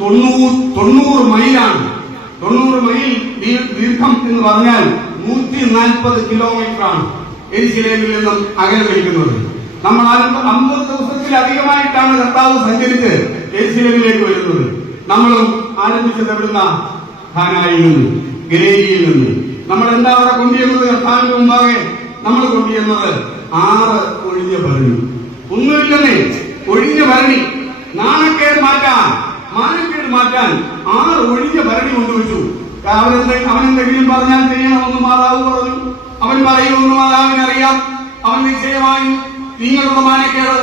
90 മൈലാണ്. 90 മൈൽ ദീർഘം എന്ന് പറഞ്ഞാൽ 140 കിലോമീറ്ററാണ് യെരൂശലേമിൽ നിന്നും അകലെ നിൽക്കുന്നത്. നമ്മൾ 50 ദിവസത്തിലധികമായിട്ടാണ് കർത്താവ് സഞ്ചരിച്ച് യെരൂശലേമിലേക്ക് വരുന്നത്. നമ്മളും ആരംഭിച്ചത് എവിടുന്ന? ഖാനായിൽ നിന്ന്. ഗലീലയിൽ നിന്ന്. നമ്മൾ എന്താ അവിടെ കൊണ്ടുവന്നത്? കർത്താവിന്റെ മുമ്പാകെ നമ്മൾ കൊണ്ടുവന്നത് 6 ഒഴിഞ്ഞ ഭരണി. ഒന്നുമില്ലെന്നേ, ഒഴിഞ്ഞ ഭരണി. നാണക്കേട് മാറ്റാൻ, മാനക്കേട് മാറ്റാൻ 6 ഒഴിഞ്ഞ ഭരണി കൊണ്ടുവച്ചു. അവനെന്തെങ്കിലും പറഞ്ഞാൽ ചെയ്യണമെന്ന് മാതാവ് പറഞ്ഞു. അവൻ പറയുമെന്ന് മാതാവിനറിയാം. അവൻ നിശ്ചയമായും നിങ്ങളുടെ മാനക്കേട്,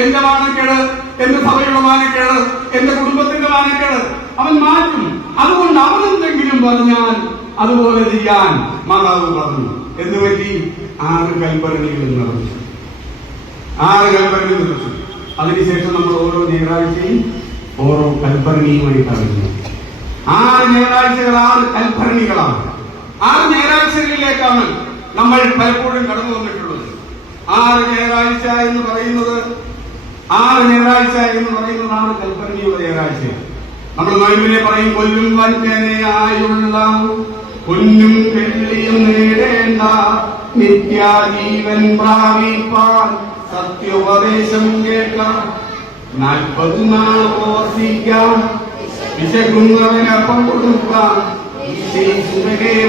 എന്റെ മാനക്കേട്, എന്റെ സഭയുടെ മാനക്കേട്, എന്റെ കുടുംബത്തിന്റെ മാനക്കേട് അവൻ മാറ്റും. അതുകൊണ്ട് അവനെന്തെങ്കിലും പറഞ്ഞാൽ അതുപോലെ ചെയ്യാൻ മാതാവ് പറഞ്ഞു. എന്തുപറ്റി? 6 കൽപ്പനകൾ നിറച്ചു. 6 കൽപ്പനകൾ നിറച്ചു. അതിനുശേഷം നമ്മൾ ഓരോ ഞായറാഴ്ചയും ഓരോ കൽപ്പനയുമായിട്ട് അറിയുന്നു. 6 ഞായറാഴ്ചകൾ 6 കൽപ്പനകളാണ്. 6 ഞായറാഴ്ചകളിലേക്കാണ് നമ്മൾ പലപ്പോഴും കടന്നു വന്നിട്ടുള്ളത്. 6 ഞായറാഴ്ച എന്ന് പറയുന്നത് 6 കൽപ്പനയുടെ ഞായറാഴ്ച. നമ്മൾ നോയമ്പിനെ പറയും, കൊല്ലും വഞ്ചനയായുള്ള പൊന്നും വെള്ളിയും നേടേണ്ട നിത്യാജീവൻ പ്രാപിപ്പാൻ സത്യോപദേശം കേൾക്കാം. 40 നാൾ ഉപവസിക്കാം, വിശക്കുന്നവനപ്പം കൊടുക്കാം,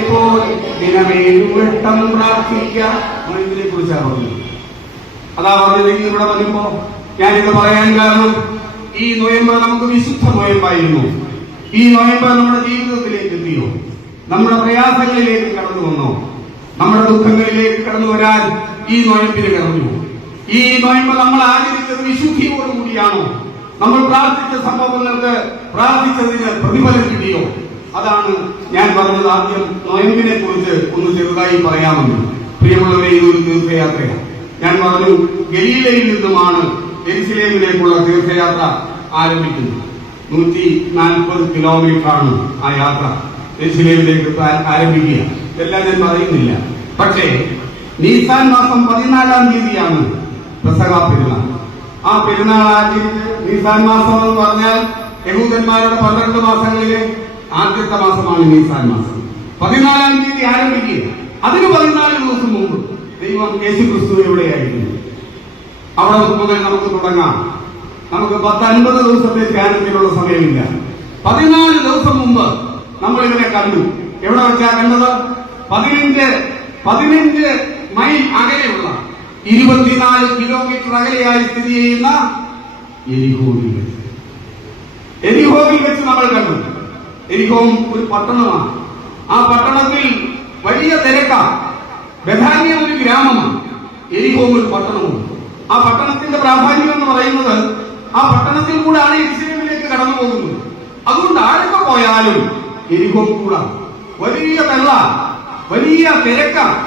പോലെ ദിനമേഴുവട്ടം പ്രാർത്ഥിക്കാം. ഇതിനെ കുറിച്ചാണ് പറഞ്ഞത്. അതാ പറഞ്ഞതെങ്കിൽ ഇവിടെ വരുമ്പോ ഞാനിത് പറയാൻ കാരണം, ഈ നോയമ്പ് നമുക്ക് വിശുദ്ധ നോയമ്പായിരുന്നു. ഈ നോയമ്പ് നമ്മുടെ ജീവിതത്തിലേക്ക് എത്തിയോ? നമ്മുടെ പ്രയാസങ്ങളിലേക്ക് കടന്നു വന്നോ? നമ്മുടെ ദുഃഖങ്ങളിലേക്ക് കടന്നു വരാൻ ഈ നോയമ്പിന് കടന്നു. ഈ നോയമ്പ് നമ്മൾ ആചരിച്ചത് വിശുദ്ധിയോടുകൂടിയാണോ? നമ്മൾ പ്രാർത്ഥിച്ച സംഭവങ്ങൾക്ക് പ്രാർത്ഥിച്ചതിന് പ്രതിഫലം കിട്ടിയോ? അതാണ് ഞാൻ പറഞ്ഞത്. ആദ്യം നോയമ്പിനെ കുറിച്ച് ഒന്ന് ചെറുതായി പറയാമെന്ന്. പ്രിയമുള്ളവരെ, ഇതൊരു തീർത്ഥയാത്രയാണ്. ഞാൻ പറഞ്ഞു, ഗലീലയിൽ നിന്നുമാണ് യെരുശലേമിലേക്കുള്ള തീർത്ഥയാത്ര ആരംഭിക്കുന്നത്. 140 കിലോമീറ്ററാണ് ആ യാത്ര യെരുശലേമിലേക്ക് ആരംഭിക്കുക. എല്ലാം ഞാൻ പറയുന്നില്ല. പക്ഷേ നീസാൻ മാസം 14-ാം തീയതിയാണ് പെസഹ പെരുന്നാൾ. ആ പെരുന്നാൾ ആചരിച്ച്, നീസാൻ മാസം എന്ന് പറഞ്ഞാൽ യഹൂദന്മാരുടെ 12 മാസങ്ങളിലെ ആദ്യത്തെ മാസമാണ് നീസാൻ മാസം. 14-ാം തീയതി ആരംഭിക്കുക. അതിന് 14 ദിവസം മുമ്പ് ദൈവം യേശുക്രിസ്തു എവിടെയായിരുന്നു? അവിടെ മുതൽ നമുക്ക് തുടങ്ങാം. നമുക്ക് 10-50 ദിവസത്തെ ധ്യാനത്തിനുള്ള സമയമില്ല. 14 ദിവസം മുമ്പ് നമ്മൾ ഇവരെ കണ്ടു. എവിടെ വെച്ചാ കണ്ടത്? 15 മൈൽ അകലെയുള്ള 24 കിലോമീറ്റർ അകലെയായി സ്ഥിതി ചെയ്യുന്ന എരിഹോവിൽ വെച്ച് നമ്മൾ കണ്ടു. എരിഹോം ഒരു പട്ടണമാണ്. ആ പട്ടണത്തിൽ വലിയ തിരക്കാണ്. ബഥാനിയ ഒരു ഗ്രാമമാണ്, എരിഹോം ഒരു പട്ടണവും. ആ പട്ടണത്തിന്റെ പ്രാധാന്യം എന്ന് പറയുന്നത്, ആ പട്ടണത്തിൽ കൂടാണ് യെരുശലേമിലേക്ക് കടന്നു പോകുന്നത്. അതുകൊണ്ട് ആരൊക്കെ പോയാലും എരിഹോം കൂടാ. വലിയ വെള്ള, വലിയ തിരക്കാണ്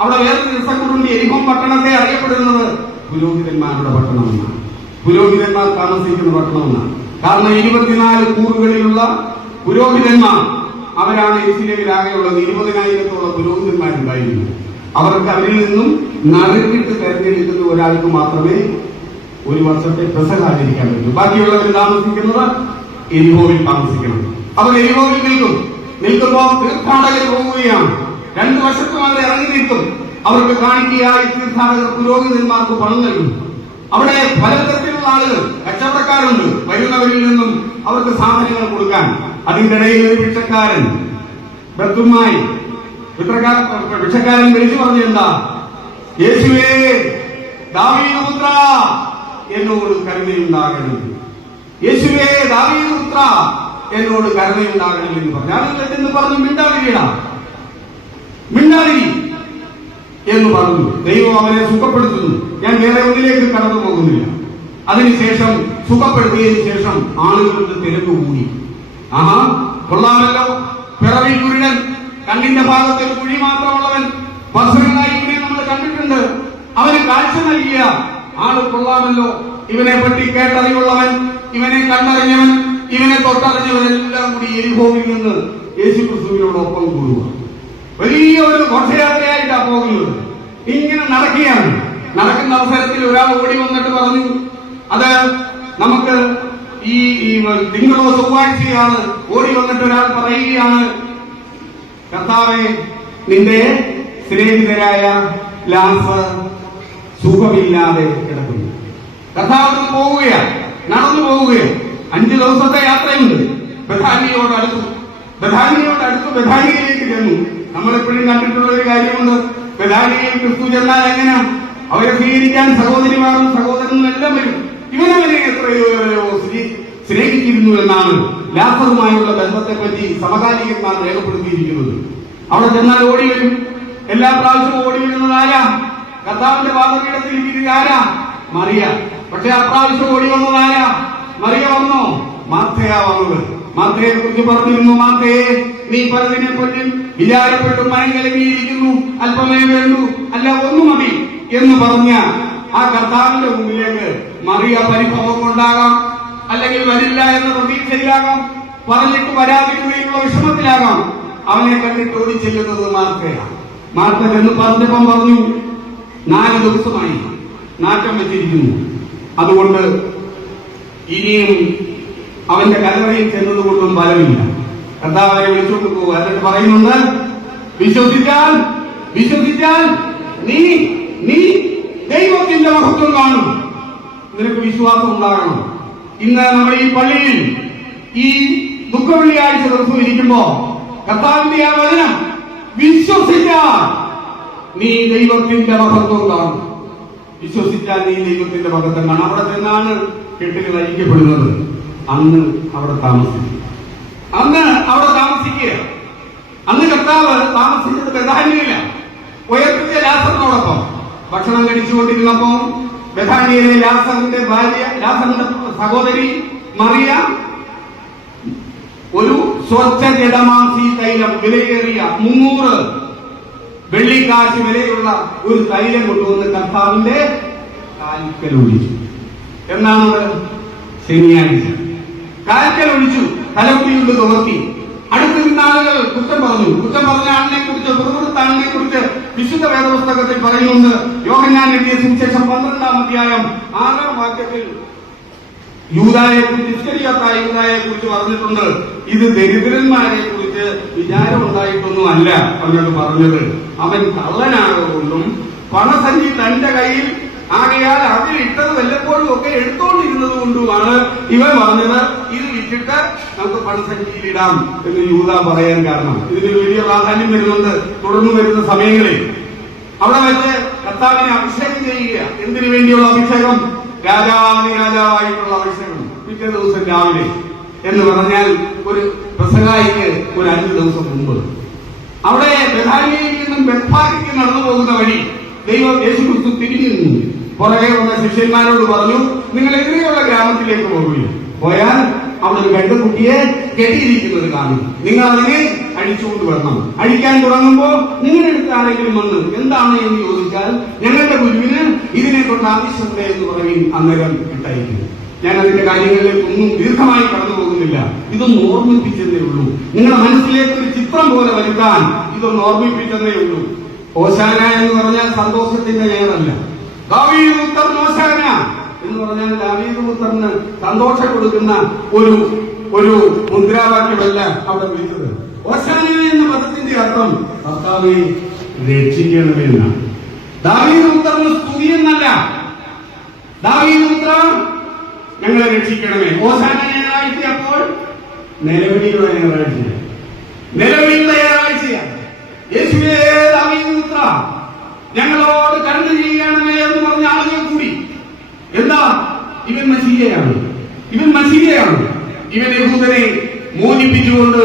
അവിടെ. വേറൊരു ദിവസം കൊണ്ട് എരിഹോം പട്ടണത്തെ അറിയപ്പെടുന്നത് പുരോഹിതന്മാരുടെ പട്ടണമെന്നാണ്. പുരോഹിതന്മാർ താമസിക്കുന്ന പട്ടണമെന്നാണ്. കാരണം 24 കൂറുകളിലുള്ള പുരോഹിതന്മാർ, അവരാണ് യെരുശലേമിലാകെയുള്ളത്. 20,000-ഓളം പുരോഹിതന്മാരുണ്ടായിരുന്നു. അവരിൽ നിന്നും നറുക്കിട്ട് തെരഞ്ഞെടുക്കുന്ന ഒരാൾക്ക് മാത്രമേ ഒരു വർഷത്തെ പെസഹ ആചരിക്കാൻ പറ്റൂ. ബാക്കിയുള്ളവർ താമസിക്കുന്നത് എരിഹോവിൽ താമസിക്കണം. അവർ എരിഹോവിൽ നിൽക്കുമ്പോൾ തീർത്ഥാടകർ പോവുകയാണ്. 2 വർഷത്തും അവർ ഇറങ്ങി നിൽക്കും. അവർക്ക് കാണിക്കയായി തീർത്ഥാടകർ പുരോഹിതന്മാർക്ക് പണം നൽകും. അവിടെ പലതരത്തിലുള്ള ആളുകൾ, കച്ചവടക്കാരുണ്ട്. വരുന്നവരിൽ നിന്നും അവർക്ക് സാധനങ്ങൾ കൊടുക്കാൻ. അതിന്റെ ഇടയിൽ ഒരു ഭിക്ഷക്കാരൻ, ബത്തുമായി ഭിക്ഷക്കാരൻ വിളിച്ചു പറഞ്ഞു, എന്താ? യേശുവേ, ദാവീദ് പുത്ര, എന്നോട് കരുണയുണ്ടാകണം. യേശുവേ, ദാവീദ് പുത്ര, എന്നോട് കരുണയുണ്ടാകണം എന്ന് പറഞ്ഞു. എന്ന് പറഞ്ഞു, മിണ്ടാതിരി എന്ന് പറഞ്ഞു. ദൈവം അവനെ സുഖപ്പെടുത്തുന്നു. ഞാൻ വേറെ ഒന്നിലേക്ക് കടന്നു പോകുന്നില്ല. അതിനുശേഷം സുഖപ്പെടുത്തിയതിനു ശേഷം ആളുകളുടെ തിരക്ക് കൂടി. ആഹാ, കൊള്ളാമല്ലോ, പിറവി കുരുടൻ, കണ്ണിന്റെ ഭാഗത്തിൽ കുഴി മാത്രമുള്ളവൻ, വർഷങ്ങളായി ഇവനെ നമ്മൾ കണ്ടിട്ടുണ്ട്. അവന് കാഴ്ച നൽകിയ ആള് കൊള്ളാമല്ലോ. ഇവനെ പറ്റി കേട്ടറിവുള്ളവൻ, ഇവനെ കണ്ടറിഞ്ഞവൻ, ഇവനെ തൊട്ടറിഞ്ഞവനെല്ലാം കൂടി എരിഹോവിൽ നിന്ന് യേശുക്രിസ്തുവിനോടൊപ്പം കൂടുക. വലിയ ഒരു ഘോഷയാത്രയായിട്ടാണ് പോകുന്നത്. ഇങ്ങനെ നടക്കുകയാണ്. നടക്കുന്ന അവസരത്തിൽ ഒരാൾ ഓടി വന്നിട്ട് പറഞ്ഞു, അത് നമുക്ക് ഈ തിങ്കളോ ചൊവ്വാഴ്ചയാണ്. ഓടി വന്നിട്ട് ഒരാൾ പറയുകയാണ്, കർത്താവേ, നിന്റെ സ്നേഹിതരായ ലാസർ സുഖമില്ലാതെ കിടക്കുന്നു. കർത്താവ് പോവുകയാണ്, നടന്നു പോവുകയാണ്. 5 ദിവസത്തെ യാത്രയുണ്ട്. ബഥാനിയോട് അടുത്തു. ബഥാനിയോട് അടുത്ത് ബഥാനിയിലേക്ക് ചെന്നു. നമ്മളെപ്പോഴും കണ്ടിട്ടുള്ള ഒരു കാര്യമുണ്ട്, ബഥാനിയിൽ ക്രിസ്തു ചെന്നാൽ എങ്ങനെ അവരെ സ്വീകരിക്കാൻ സഹോദരിമാരും സഹോദരനും എല്ലാം വരും. ഇവനവനെ എത്രയോ സ്നേഹിച്ചിരുന്നു എന്നാണ് ലാസറുമായുള്ള ബന്ധത്തെപ്പറ്റി സമകാലികന്മാർ രേഖപ്പെടുത്തിയിരിക്കുന്നത്. അവിടെ ചെന്നാൽ ഓടി വരും. എല്ലാ പ്രാവശ്യവും ഓടി വരുന്നത് ആരാ? കർത്താവിന്റെ പാദപീഠത്തിൽ ഇരിക്കുന്നത് ആരാ? മറിയ. പക്ഷെ അപ്രാവശ്യം ഓടി വന്നത് ആരാ? മറിയ വന്നോ? മാർത്തയാ വന്നത്. മാർത്തയെ കുറിച്ച് പറഞ്ഞിരുന്നു, മാർത്തയെ നീ പലതിനെ പറ്റി വിചാരപ്പെട്ട് മനം കലങ്ങിയിരിക്കുന്നു, അല്പമേ വേണ്ടു, അല്ല ഒന്നു മതി എന്ന് പറഞ്ഞ ആ കർത്താവിന്റെ മുമ്പിലേക്ക് മറിയ പരിഭവം കൊണ്ടാകാം, അല്ലെങ്കിൽ വരില്ല എന്ന പ്രതീക്ഷയിലാകാം, പറഞ്ഞിട്ട് വരാതിരുന്നതിനുള്ള വിഷമത്തിലാകാം അവനെ കണ്ടിട്ട് ഓടിച്ചെല്ലുന്നത് മാർത്തയാണ്. മാർത്ത എന്ന് പറഞ്ഞപ്പം പറഞ്ഞു, 4 ദിവസമായി നാറ്റം വെച്ചിരിക്കുന്നു, അതുകൊണ്ട് ഇനിയും അവന്റെ കല്ലറയിൽ ചെന്നതുകൊണ്ടും ഫലമില്ല. കർത്താവിനെ വിളിച്ചുകൊണ്ട് പോകുക. എന്നിട്ട് പറയുന്നുണ്ട്, വിശ്വസിച്ചാൽ നീ നീ ദൈവത്തിന്റെ മഹത്വം കാണും. നിനക്ക് വിശ്വാസം ഉണ്ടാകണം. ഇന്ന് നമ്മുടെ ഈ പള്ളിയിൽ ഈ ദുഃഖവെള്ളിയാഴ്ച ദിവസം ഇരിക്കുമ്പോ കർത്താവിന്റെ ആ വചനം, വിശ്വസിച്ചാൽ നീ ദൈവത്തിന്റെ മഹത്വം കാണും. വിശ്വസിച്ചാൽ നീ ദൈവത്തിന്റെ മഹത്വം കാണും. അവിടെ ചെന്നാണ് കെട്ടുകൾ അഴിക്കപ്പെടുന്നത്. അന്ന് അവിടെ താമസിക്കുക. അന്ന് കർത്താവ് താമസിച്ചത് ബഥാനിയയില. ഉയർത്തിയ ലാസറിനോടൊപ്പം ഭക്ഷണം കഴിച്ചുകൊണ്ടിരുന്നപ്പോ ബഥാനിയയിലെ ലാസറിന്റെ സഹോദരി മറിയ ഒരു സ്വച്ഛ ജഡമാംസി തൈലം, വിലയേറിയ 300 വെള്ളിക്കാശ് വിലയുള്ള ഒരു തൈലം കൊണ്ടുവന്ന് കർത്താവിന്റെ കാൽക്കൽ ഒഴിച്ചു. എന്നാണ് ശനിയാഴ്ച കാൽക്കൽ ഒഴിച്ചു. തലമുടിയുണ്ട് തുറത്തി. അടുത്തിരുന്ന ആളുകൾ കുറ്റം പറഞ്ഞ ആളിനെ കുറിച്ച്, പുറപ്പെടുത്ത ആളിനെ കുറിച്ച് വിശുദ്ധ വേദപുസ്തകത്തിൽ പറയുന്നുണ്ട്. യോഹന്നാൻ എഴുതിയ സുവിശേഷം 12-ാം അധ്യായം 6-ാം വാക്യത്തിൽ യൂദായെ കുറിച്ച്, ഇസ്കരിയോത്തായ യൂദായെ കുറിച്ച് പറഞ്ഞിട്ടുണ്ട്. ഇത് ദരിദ്രന്മാരെ കുറിച്ച് വിചാരം ഉണ്ടായിട്ടൊന്നും അല്ല അവനോട് പറഞ്ഞത്. അവൻ കള്ളനാകൊണ്ടും പണസഞ്ചി തന്റെ കയ്യിൽ ആകയാൽ അതിൽ ഇട്ടത് വല്ലപ്പോഴും ഒക്കെ എടുത്തോണ്ടിരുന്നത് കൊണ്ടുമാണ് ഇവൻ പറഞ്ഞത്, ഇത് വിറ്റിട്ട് നമുക്ക് പണസഞ്ചിയിലിടാം എന്ന് യൂദാ പറയാൻ കാരണം. ഇതിന് വലിയ പ്രാധാന്യം വരുന്നുണ്ട് തുടർന്ന് വരുന്ന സമയങ്ങളിൽ. അവിടെ വെച്ച് കർത്താവിനെ അഭിഷേകം ചെയ്യുക. എന്തിനു വേണ്ടിയുള്ള അഭിഷേകം? രാജാവായിട്ടുള്ള അഭിഷേകം. പിറ്റേ ദിവസം രാവിലെ എന്ന് പറഞ്ഞാൽ ഒരു പെസഹായ്ക്ക് ഒരു 5 ദിവസം മുമ്പ് അവിടെ ബഥാനിയയിൽ നിന്നും ബെത്ഫാഗയ്ക്ക് നടന്നു പോകുന്ന വഴി ദൈവം യേശുക്രിസ്തു തിരിഞ്ഞു നിന്നു. പുറകെ വന്ന ശിഷ്യന്മാരോട് പറഞ്ഞു, നിങ്ങൾ എതിരെയുള്ള ഗ്രാമത്തിലേക്ക് പോകുകയും പോയാൽ അവിടെ ഒരു പെൺകുട്ടിയെ കെട്ടിയിരിക്കുന്നത് കാണും. നിങ്ങൾ അതിനെ അഴിച്ചുകൊണ്ട് വരണം. അഴിക്കാൻ തുടങ്ങുമ്പോൾ നിങ്ങളുടെ അടുത്ത് ആരെങ്കിലും വന്ന് എന്താണ് എന്ന് ചോദിച്ചാൽ ഞങ്ങളുടെ ഗുരുവിന് ഇതിനെ കൊണ്ട് ആവശ്യമുണ്ട് എന്ന് പറയും. അന്നേരം ഇട്ടയക്കുന്നു. ഞാൻ അതിന്റെ കാര്യങ്ങളിലേക്ക് ഒന്നും ദീർഘമായി കടന്നു പോകുന്നില്ല. ഇതൊന്ന് ഓർമ്മിപ്പിച്ചതേ ഉള്ളൂ. നിങ്ങളുടെ മനസ്സിലേക്ക് ഒരു ചിത്രം പോലെ വരുത്താൻ ഇതൊന്ന് ഓർമ്മിപ്പിച്ചതേ ഉള്ളൂ. ഹോശാന എന്ന് പറഞ്ഞാൽ സന്തോഷത്തിന്റെ പേരല്ല. ദാവീദ് പുത്രൻ ഹോശാന എന്ന് പറഞ്ഞാൽ ദാവീദ് പുത്രന് സന്തോഷം കൊടുക്കുന്ന ഒരു മുദ്രാവാക്യമല്ല അവിടെ വിളിച്ചത്. ഹോശാന എന്ന പദത്തിന്റെ അർത്ഥം കർത്താവെ രക്ഷിക്കണമേ എന്നാണ്. ദാവീദ് പുത്രന് സ്തുതി എന്നല്ല, ദാവീദ് പുത്ര ഞങ്ങളെ രക്ഷിക്കണമേ. ഹോശാന ഞായറാഴ്ച അപ്പോൾ നിലവിളിയുടെ ഞായറാഴ്ചയാണ്. നിലവിളിയുടെ ഞായറാഴ്ചയാണ്. യേശുവേ ദാവീദ് പുത്ര ഞങ്ങളോട് കരുണ ചെയ്യണമേ എന്ന് പറഞ്ഞ ആളുകൾ കൂടി. എന്താ? ഇവൻ മശീഹയാണ്. ഇവൻ യഹൂദനെ മോചിപ്പിച്ചുകൊണ്ട്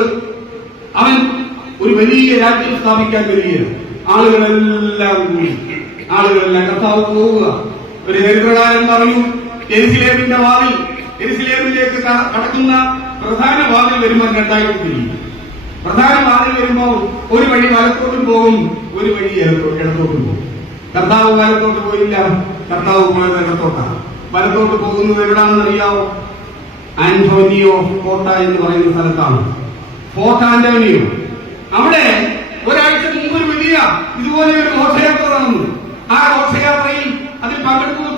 അവൻ ഒരു വലിയ രാജ്യം സ്ഥാപിക്കാൻ വരികയാണ്. ആളുകളെല്ലാം കർത്താവ് പോവുക. ഒരു ചരിത്രകാരൻ പറഞ്ഞു, യെരുശലേമിലേക്ക് കടക്കുന്ന പ്രധാന വാതിൽ വരുമ്പോൾ 2 തിരിയും. പ്രധാന വാതിൽ വരുമ്പോൾ ഒരു വഴി വലത്തോട്ടും പോകും, ഒരു വഴി ഇടത്തോട്ടും പോകും. കർത്താവ് വലത്തോട്ട് പോയില്ല, കർത്താവ് പോയത് ഇടത്തോട്ടാണ്. വലത്തോട്ട് പോകുന്നത് എവിടാണെന്ന് അറിയാവോ? ആന്റോണിയോ കോട്ട എന്ന് പറയുന്ന സ്ഥലത്താണ്. Fort Antonio. അവിടെ ഒരാഴ്ച മുമ്പ് ഒരു വലിയ ഇതുപോലെ ഒരു ഘോഷയാത്ര നടന്നു. ആ ഘോഷയാത്രയിൽ അതിൽ പങ്കെടുക്കുന്നത്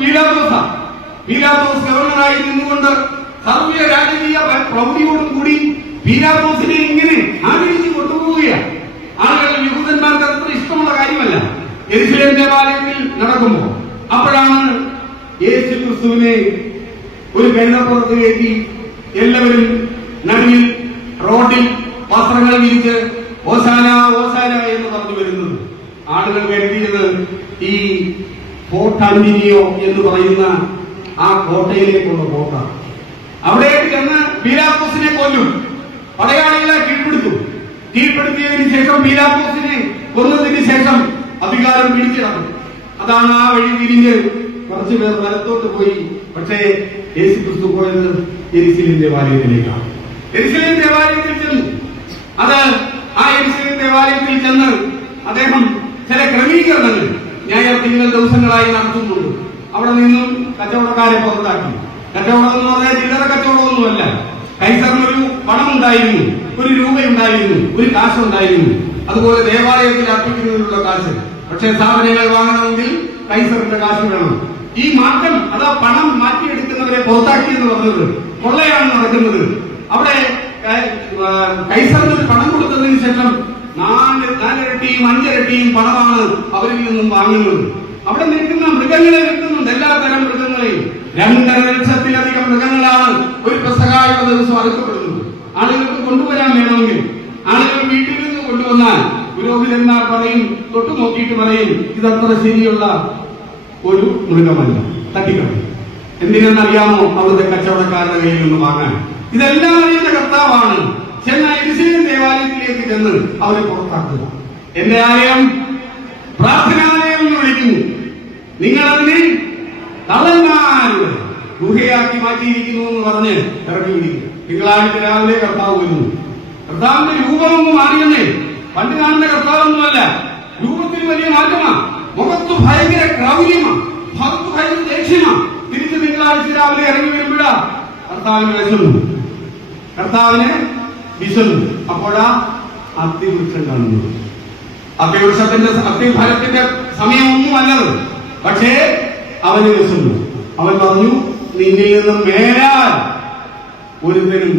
പീലാത്തോസ് ഗവർണറായി നിന്നുകൊണ്ട് സർവ്വ രാജകീയ പ്രൗഢിയോടും കൂടി പീലാത്തോസിനെ ഇങ്ങനെ ആദരിച്ച് കൊണ്ടുപോവുകയാണ്. ആളുകൾ യഹൂദന്മാർക്ക് അത്ര ഇഷ്ടമുള്ള കാര്യമല്ല യെരുശലേം ദേവാലയത്തിൽ നടക്കുമ്പോൾ. അപ്പോഴാണ് യേശു ക്രിസ്തുവിനെ ഒരു കഴുതപ്പുറത്ത് കയറ്റി എല്ലാവരും നടുവിൽ റോഡിൽ വസ്ത്രങ്ങൾ വിരിച്ച് ഓശാന ഓശാന എന്ന് പറഞ്ഞു വരുന്നത്. ആളുകൾ കരുതിയത് ഈ ഫോർട്ട് ആന്റണിയോ എന്ന് പറയുന്ന ആ കോട്ടയിലേക്കുള്ള കോട്ട. അവിടേക്ക് ചെന്ന് പീലാത്തോസിനെ കൊല്ലും, പടയാളികളെ കീഴ്പ്പെടുത്തിയതിനു ശേഷം പീലാത്തോസിനെ കൊന്നതിന് ശേഷം അധികാരം പിടിച്ചിറങ്ങും. അതാണ് ആ വഴി തിരിഞ്ഞ് കുറച്ചു പേർ വലത്തോട്ട് പോയി. പക്ഷേ യേശുക്രിസ്തു പോയത് യെരുശലേം ദേവാലയത്തിലേക്കാണ്. യെരുശലേം ദേവാലയത്തിൽ ചെന്നു. അത് ആ യെരുശലേം ദേവാലയത്തിൽ ചെന്ന് അദ്ദേഹം ചില ക്രമീകരണങ്ങൾ ഞായർ ദിവസങ്ങളായി നടത്തുന്നുണ്ട്. അവിടെ നിന്നും കച്ചവടക്കാരെ പുറത്താക്കി. കച്ചവടം എന്ന് പറഞ്ഞാൽ ചില്ലറ കച്ചവടമൊന്നുമല്ല. കൈസറിനൊരു പണം ഉണ്ടായിരുന്നു, ഒരു രൂപയുണ്ടായിരുന്നു, ഒരു കാശുണ്ടായിരുന്നു. അതുപോലെ ദേവാലയത്തിൽ അർപ്പിക്കുന്നതിനുള്ള കാശ്. പക്ഷേ സാധനങ്ങൾ വാങ്ങണമെങ്കിൽ കൈസറിന്റെ കാശ് വേണം. ഈ മാറ്റം, അതാ പണം മാറ്റിയെടുക്കുന്നവരെ പുറത്താക്കി എന്ന് പറഞ്ഞത് കൊള്ളയാണ് നടക്കുന്നത്. അവിടെ കൈസറിന് പണം കൊടുത്തതിന് ശേഷം 4 ഇരട്ടിയും 5 ഇരട്ടിയും പണമാണ് അവരിൽ നിന്നും വാങ്ങുന്നത്. അവിടെ നിൽക്കുന്ന മൃഗങ്ങളെ വിൽക്കുന്നുണ്ട്, എല്ലാത്തരം മൃഗങ്ങളെയും. 2.5 ലക്ഷത്തിലധികം മൃഗങ്ങളാണ് ഒരു പെസഹായുടെ ദിവസം അറുക്കപ്പെടുന്നത്. ആളുകൾക്ക് കൊണ്ടുവരാൻ വേണമെങ്കിൽ ആളുകൾ വീട്ടിൽ നിന്ന് കൊണ്ടുവന്നാൽ പുരോഹിതന്മാർ പറയും, തൊട്ടു നോക്കിയിട്ട് പറയും, ഇതത്ര ശരിയുള്ള ഒരു മൃഗമല്ല, തട്ടിക്കളയും. എന്തിനെന്നറിയാമോ? അവിടുത്തെ കച്ചവടക്കാരുടെ കയ്യിൽ നിന്ന് വാങ്ങാൻ. ഇതെല്ലാം അറിയുന്ന കർത്താവാണ്. ചെന്നാൽ യെരുശലേം ദേവാലയത്തിലേക്ക് ചെന്ന് അവരെ പുറത്താക്കുക. എന്റെ ആലയം പ്രാർത്ഥനാലയം എന്ന് വിളിക്കുന്നു, നിങ്ങളതിനെ തള്ളന്മാരുടെ ഗുഹയാക്കി മാറ്റിയിരിക്കുന്നു എന്ന് പറഞ്ഞ് ഇറങ്ങിയിരിക്കുന്നു. തിങ്കളാഴ്ച രാവിലെ കർത്താവ് വരുന്നു. കർത്താവിന്റെ രൂപമൊന്നും മാറിയെന്നേ. പണ്ട് കാണുന്ന കർത്താവൊന്നുമല്ല, രൂപത്തിൽ വലിയ മാറ്റമാണ്. മുഖത്ത് ഭയങ്കര ക്രൗര്യമാണ്, ഭക്തു ഭയങ്കര ദേഷ്യമാണ്. തിരിച്ച് തിങ്കളാഴ്ച രാവിലെ ഇറങ്ങി വരുമ്പോഴാ കർത്താവിന് വിശന്നു. അപ്പോഴാ അത്തിവൃക്ഷം കാണുന്നത്. അത്തിഫലത്തിന്റെ സമയമൊന്നുമല്ലത്. പക്ഷേ അവന് വിശന്നു. അവൻ പറഞ്ഞു, നിന്നിൽ നിന്നും മേലാൽ ഒരുത്തരും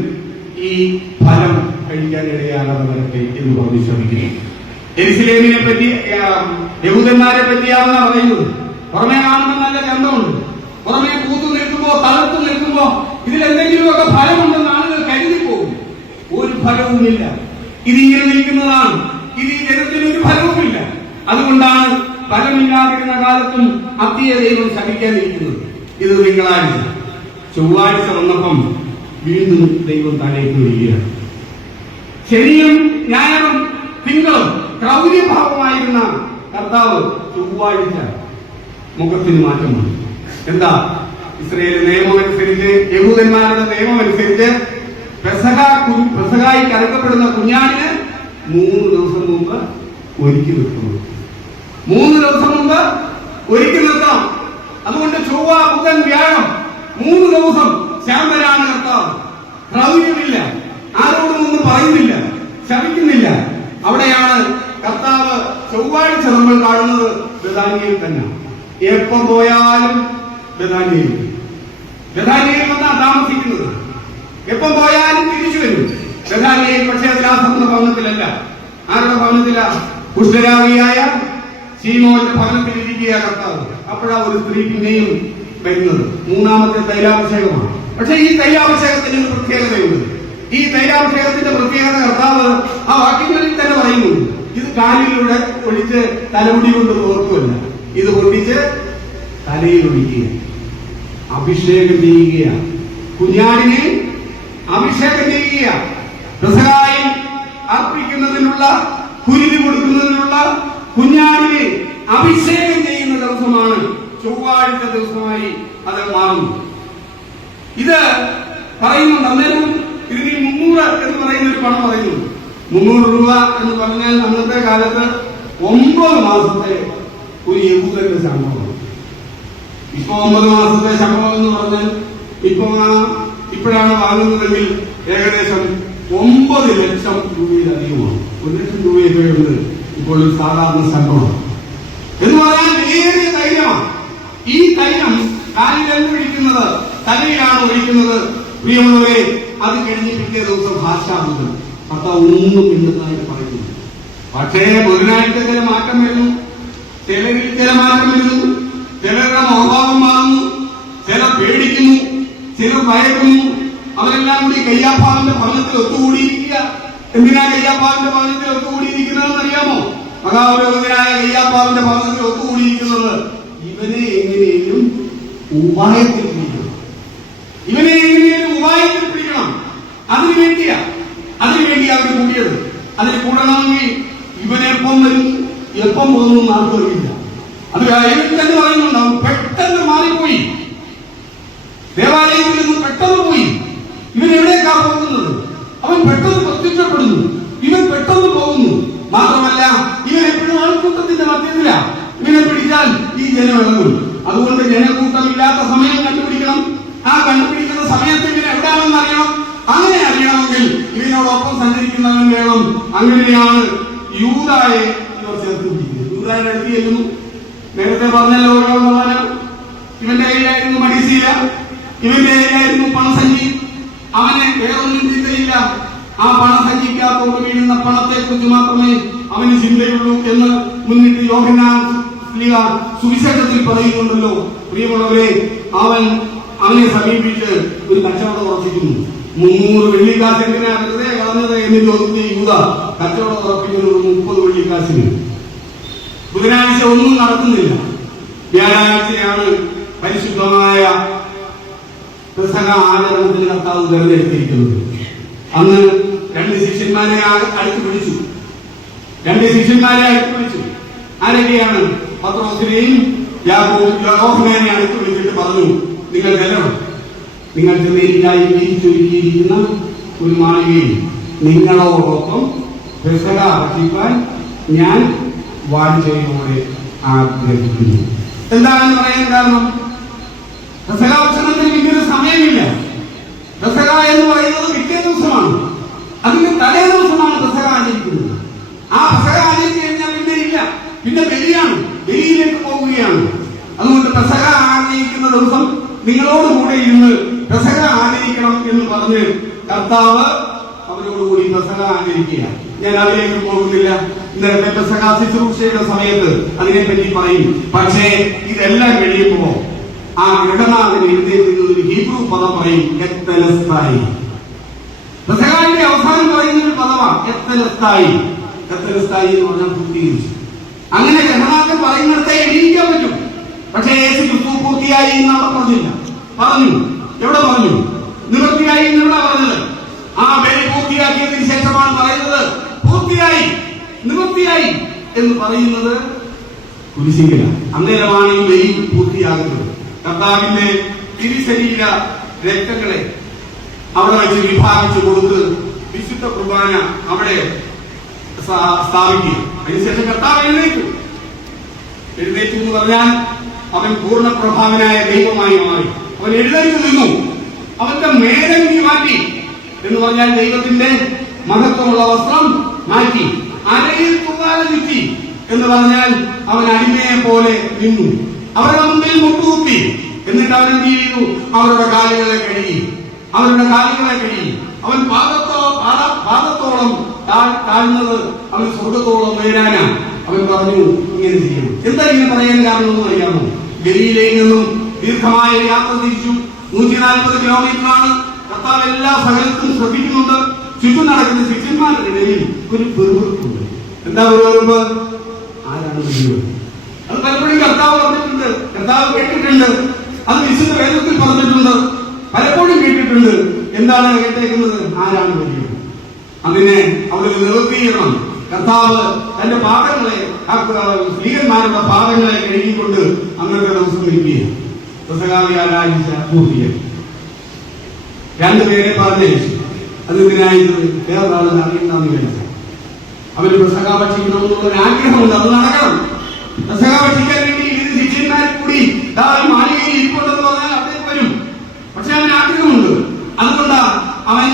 ഈ ഫലം കഴിക്കാൻ ഇടയാകാതെ വരട്ടെ എന്ന് പറഞ്ഞ് ശ്രമിക്കുന്നു. യെരുശലേമിനെ പറ്റി, യഹൂദന്മാരെ പറ്റിയാണെന്നാ പറയുന്നത്. പുറമേ കാണുമ്പോൾ നല്ല ചന്തമുണ്ട്, പുറമേ പൂത്തു നിൽക്കുമ്പോ തളർത്തു നിൽക്കുമ്പോ ഇതിലെന്തെങ്കിലുമൊക്കെ ഫലമുണ്ടെന്ന് ആളുകൾ കരുതി പോകും. ഒരു ഫലവുമില്ല. ഇതിങ്ങനെ നിൽക്കുന്നതാണ്. ഇത് ഈ ജനത്തിന് ഒരു ഫലവുമില്ല. അതുകൊണ്ടാണ് ഫലമില്ലാതിരുന്ന കാലത്തും അത്തിയെ ദൈവം ശപിക്കാതിരിക്കുന്നത്. ഇത് തിങ്കളാഴ്ച. ചൊവ്വാഴ്ച വന്നപ്പം വീണ്ടും ദൈവം താഴേക്ക് വരികയാണ്. ശനിയും ഞായറും തിങ്കളും ക്രൗര്യഭാവമായിരുന്ന കർത്താവ് ചൊവ്വാഴ്ച മുഖത്തിന് മാറ്റമാണ്. എന്താ? ഇസ്രായേൽ നിയമമനുസരിച്ച്, യഹൂദന്മാരുടെ നിയമമനുസരിച്ച് പെസഹായിക്ക് അറുക്കപ്പെടുന്ന കുഞ്ഞാടിന് 3 ദിവസം മുമ്പ് ഒരുക്കി നിർത്തുന്നു. 3 ദിവസം മുമ്പ് ഒരുക്കി നിർത്താം. അതുകൊണ്ട് ചൊവ്വ, ബുധൻ, വ്യാഴം 3 ദിവസം ശാന്തനാണ് കർത്താവ്. ക്രൗര്യമില്ല, ആരോടും ഒന്നും പറയുന്നില്ല, ശപിക്കുന്നില്ല. അവിടെയാണ് കർത്താവ് ചൊവ്വാഴ്ച നമ്മൾ കാണുന്നത് ബെഥാനിയയിൽ തന്നെ. എപ്പം പോയാലും ബെഥാനിയയിൽ വന്നാ താമസിക്കുന്നത്. എപ്പം പോയാലും തിരിച്ചു വരും ബെഥാനിയയിൽ. പക്ഷേ അതിലാസത്തിന്റെ ഭവനത്തിലല്ല. ആരുടെ ഭവനത്തില? കുഷ്ഠരോഗിയായ ശീമോന്റെ ഭവനത്തിലിരിക്കുക കർത്താവ്. അപ്പോഴാ ഒരു സ്ത്രീ പിന്നെയും വരുന്നത്. 3ാമത്തെ തൈലാഭിഷേകമാണ്. പക്ഷെ ഈ തൈലാഭിഷേകത്തിന് ഒരു പ്രത്യേകതയുണ്ട്. ഈ തൈലാഭിഷേകത്തിന്റെ പ്രത്യേകത കർത്താവ് ആ വാക്യങ്ങളിൽ തന്നെ പറയുന്നു. ഇത് കാലിലൂടെ ഒഴിച്ച് തലമുടി കൊണ്ട് തോർക്കുമല്ല, ഇത് പൊട്ടിച്ച് തലയിൽ ഒഴിക്കുക, അഭിഷേകം ചെയ്യുക. കുഞ്ഞാടിനെ അഭിഷേകം ചെയ്യുക. പെസഹായി അർപ്പിക്കുന്നതിനുള്ള, കുരുതി കൊടുക്കുന്നതിനുള്ള കുഞ്ഞാടിനെ അഭിഷേകം ചെയ്യുന്ന ദിവസമാണ് ചൊവ്വാഴ്ച ദിവസമായി അത് മാറുന്നു. ഇത് പറയുന്നുണ്ട്. അന്നേരം ഇതിന് 300 എന്ന് പറയുന്ന ഒരു പണം പറയുന്നു. 300 രൂപ എന്ന് പറഞ്ഞാൽ അന്നത്തെ കാലത്ത് 9 മാസത്തെ ഒരു യഹൂദന്റെ ശമ്പളമാണ്. ഇപ്പൊ 9 മാസത്തെ ശമ്പളം എന്ന് പറഞ്ഞാൽ ഇപ്പോഴാണ് വാങ്ങുന്നതെങ്കിൽ ഏകദേശം 9 ലക്ഷം രൂപയിലധികമാണ്. 1 ലക്ഷം രൂപയൊക്കെ ഉണ്ട് ഇപ്പോൾ ഒരു സാധാരണ ശമ്പളം എന്ന് പറഞ്ഞാൽ ഏറിയ തൈലമാണ്. ഈ തൈലം കാലിലല്ല ഒഴിക്കുന്നത്, തലയിലാണ് ഒഴിക്കുന്നത്. പ്രിയമുള്ളവരെ, അത് കഴിഞ്ഞ് പിറ്റേ ദിവസം ഭാഷാബുദ്ധൻ കർത്താവ് ഒന്നും ഇന്നതായി പറയുന്നു. പക്ഷേ ബുധനാഴ്ച ചില മാറ്റം വരുന്നു, ചിലരിൽ ചില മാറ്റം വരുന്നു. ചിലരുടെ മനോഭാവം മാറുന്നു, ചിലർ പേടിക്കുന്നു, ചിലർ ഭയക്കുന്നു. അവരെല്ലാം കൂടി കയ്യാഫാവിന്റെ ഭവനത്തിൽ ഒത്തുകൂടിയിരിക്കുക. എന്തിനാ കയ്യാപ്പാവിന്റെ ഭവനത്തിൽ ഒത്തുകൂടിയിരിക്കുന്നതെന്ന് അറിയാമോ? മഹാപുരോഹിതനായ കയ്യാപ്പാവിന്റെ ഭവനത്തിൽ ഒത്തുകൂടിയിരിക്കുന്നത് ഇവനെ എങ്ങനെയും ഉപായത്തിൽ പിടിക്കണം, ഇവനെ എങ്ങനെയും ഉപായത്തിൽ പിടിക്കണം. അതിനുവേണ്ടി അവർ കൂടിയത്. അതിന് കൂടണമെങ്കിൽ ഇവനെപ്പം വരും, എപ്പം പോകുന്നു ആർക്കും അറിയില്ല. അത് അയാൾക്ക് തന്നെ പറയുന്നുണ്ടാവും. പെട്ടെന്ന് മാറിപ്പോയി, ദേവാലയത്തിൽ നിന്ന് പെട്ടെന്ന് പോയി. ഇവൻ എവിടേക്കാ പോകുന്നത്? അവൻ പെട്ടെന്ന് പ്രത്യക്ഷപ്പെടുന്നു, ഇവൻ പെട്ടെന്ന് പോകുന്നു. മാത്രമല്ല, ഇവൻ എപ്പോഴും ആൾക്കൂട്ടത്തിന്റെ മധ്യത്തില. ഇവനെ പിടിച്ചാൽ ഈ ജനം ഇളകും. അതുകൊണ്ട് ജനക്കൂട്ടമില്ലാത്ത സമയം കണ്ടുപിടിക്കണം. ആ കണ്ടുപിടിക്കുന്ന സമയത്ത് ഇവൻ എവിടെയാണെന്ന് അറിയണം. അങ്ങനെ അറിയണമെങ്കിൽ ഇവനോടൊപ്പം സഞ്ചരിക്കുന്നവൻ വേണം. അങ്ങനെയാണ് യൂദായെ ഇവർ ചേർത്ത് പിടിക്കുന്നത്. യൂദായുടെ അടുത്ത് ചെല്ലുന്നു. നേരത്തെ പറഞ്ഞല്ലോ, ഇവന്റെ കയ്യിലായിരുന്നു മടിശീല, ഇവന്റെ കയ്യിലായിരുന്നു പണസഞ്ചി. അവന് വേറൊന്നും ചിന്തയില്ല. ആ പണസഞ്ചിക്കകത്തോട് വീഴുന്ന പണത്തെ കുറിച്ച് മാത്രമേ അവന് ചിന്തയുള്ളൂ എന്ന് മുന്നിട്ട് യോഹന്നാൻ സുവിശേഷത്തിൽ പറയുന്നുണ്ടല്ലോ. പ്രിയമുള്ളവരെ, അവനെ സമീപിച്ച് ഒരു കച്ചവടം ഉറപ്പിക്കുന്നു. 300 വെള്ളിക്കാശ് എങ്ങനെ വെറുതെ കളഞ്ഞത് എന്ന് ചോദിച്ച യൂദ കച്ചവടം ഉറപ്പിക്കുന്നത് 30 വെള്ളിക്കാശിന്. ബുധനാഴ്ച ഒന്നും നടത്തുന്നില്ല. വ്യാഴാഴ്ചയാണ് പരിശുദ്ധമായ പെസഹ ആചരണത്തിന് കർത്താവ് തെരഞ്ഞെടുത്തിരിക്കുന്നത്. അന്ന് 2 ശിഷ്യന്മാരെ അടുത്ത് പിടിച്ചു. ആരൊക്കെയാണ്? പത്രോസിനെയും യോഹന്നാനെ അടുത്ത് വിളിച്ചിട്ട് പറഞ്ഞു, നിങ്ങൾ ചെല്ലണം. നിങ്ങൾ ചെന്നേരിക്കായി തിരിച്ചൊരുക്കിയിരിക്കുന്ന ഒരു മാളികയിൽ നിങ്ങളോടൊപ്പം പെസഹ ഭക്ഷിക്കാൻ ഞാൻ വാഞ്ചയോടെ ആഗ്രഹിക്കുന്നു. എന്താണെന്ന് പറയാൻ കാരണം, പെസഹ ഭക്ഷണത്തിന് പിന്നൊരു സമയമില്ല. പെസഹ എന്ന് പറയുന്നത് പിറ്റേ ദിവസമാണ്. അതിന്റെ തലേ ദിവസമാണ് പെസഹ ആചരിക്കുന്നത്. ആ പെസഹ ആചരിച്ചു കഴിഞ്ഞാൽ പിന്നെ ഇല്ല, പിന്നെ ബലിയിലേക്ക് പോവുകയാണ്. അതുകൊണ്ട് പെസഹ ആചരിക്കുന്ന ദിവസം നിങ്ങളോടുകൂടെ ഇരുന്ന് പെസഹ ആചരിക്കണം എന്ന് പറഞ്ഞ് കർത്താവ് അവരോടുകൂടി പെസഹ ആചരിക്കുക. ഞാൻ അതിലേക്ക് പോകുന്നില്ല. ഇന്നലത്തെ പെസഹ ശുശ്രൂഷയുടെ സമയത്ത് അതിനെപ്പറ്റി പറയും. പക്ഷേ ഇതെല്ലാം കഴിയുമ്പോ ആ ഗൃഹനാഥന് എഴുന്നേൽക്കുന്ന ഒരു ഹീബ്രു പദം പറയും, എത്തലസ്തായി. പെസഹായുടെ അവസാനം പറയുന്ന ഒരു പദമാണ് എത്തലസ്തായി. എത്തലസ്തായി എന്ന് പറഞ്ഞാൽ പൂർത്തീകരിച്ചു. അങ്ങനെ ഗൃഹനാഥൻ പറയുന്നിടത്തെ എണീക്കാൻ പറ്റും. പക്ഷേ യേശു ക്രിസ്തു പൂർത്തിയായി എന്നവിടെ പറഞ്ഞില്ല. പറഞ്ഞു, എവിടെ പറഞ്ഞു? നിവൃത്തിയായി എന്നെവിടെ പറഞ്ഞത്? ആ ബലി പൂർത്തിയാക്കിയതിന് ശേഷമാണ് പറയുന്നത് പൂർത്തിയായി, നിവൃത്തിയായി എന്ന് പറയുന്നത് കുരിശിലാണ്. അന്നേരമാണ് ഈ ബലി പൂർത്തിയാകുന്നത്. കർത്താവിന്റെ തിരുശരീര രക്തങ്ങളെ അവിടെ വെച്ച് വിഭാഗിച്ചു കൊടുത്ത് വിശുദ്ധ കുർബാന അവിടെ സ്ഥാപിക്കുക. അതിനുശേഷം കർത്താവ് എഴുന്നേറ്റു എന്ന് പറഞ്ഞാൽ അവൻ പൂർണ്ണ പ്രഭാവനായ ദൈവമായി മാറി. അവൻ എഴുന്നേറ്റ് നിന്നു. അവന്റെ മേലങ്കി മാറ്റി എന്ന് പറഞ്ഞാൽ ദൈവത്തിന്റെ മഹത്വമുള്ള വസ്ത്രം മാറ്റി. അരയിൽ തുകാല ചുറ്റി എന്ന് പറഞ്ഞാൽ അവൻ അടിമയെ പോലെ നിന്നു. അവരുടെ മുമ്പിൽ മുട്ടുകുത്തി. എന്നിട്ട് അവൻ എന്ത് ചെയ്തു? അവരുടെ കാലുകളെ കഴുകി. അവൻ പാദത്തോളം താഴ്ന്നത് അവൻ സ്വർഗത്തോളം ഉയരാനാ. അവൻ പറഞ്ഞു, ഇങ്ങനെ ചെയ്യണം. എന്താ ഇങ്ങനെ പറയാൻ കാരണം എന്ന് അറിയാമോ? ഗലീലയിൽ നിന്നും ദീർഘമായ യാത്ര തിരിച്ചു. 140 കിലോമീറ്ററാണ്. കർത്താവ് എല്ലാ സകലത്തും ശ്രദ്ധിക്കുന്നുണ്ട്. ചുറ്റും നടക്കുന്ന ശിഷ്യന്മാരുടെ ഇടയിൽ ഒരു പെറുപെറുപ്പുണ്ട്. എന്താ പെറുപെറുപ്പ്? ആരാണ് പെറുപെറുപ്പ്? അത് പലപ്പോഴും കർത്താവ് പറഞ്ഞിട്ടുണ്ട്, കർത്താവ് കേട്ടിട്ടുണ്ട്. അത് വിശുദ്ധ വേദത്തിൽ പറഞ്ഞിട്ടുണ്ട്, പലപ്പോഴും കേട്ടിട്ടുണ്ട്. എന്താണ് കേട്ടേക്കുന്നത്? ആരാണ് പെറുപെറുപ്പ്? അതിനെ അവിടെ നിവർത്തിക്കണം. കർത്താവ് തന്റെ പാദങ്ങളെ, സ്ത്രീകന്മാരുടെ പാദങ്ങളെ കഴുകിക്കൊണ്ട് അന്നത്തെ ദിവസം ഇരിക്കുകയാണ്. പെസഹാവ്യാഴാഴ്ച പൂർത്തിയായി. 2 പേരെ പറഞ്ഞയച്ചു. അതിനായിട്ട് വേറൊരാളെ അറിയണ്ടെന്ന് വിചാരിച്ചു. അവര് പെസഹ ഭക്ഷിക്കണമെന്നുള്ള ആഗ്രഹമുണ്ട്, അത് നടക്കണം. പെസഹ ഭക്ഷിക്കാൻ വേണ്ടി ശിഷ്യന്മാരെ കൂടി മാളികയിൽ ഇരിപ്പുണ്ടെന്ന് പറഞ്ഞാൽ അവിടെ വരും. പക്ഷെ അവന് ആഗ്രഹമുണ്ട്. അതുകൊണ്ടാ അവൻ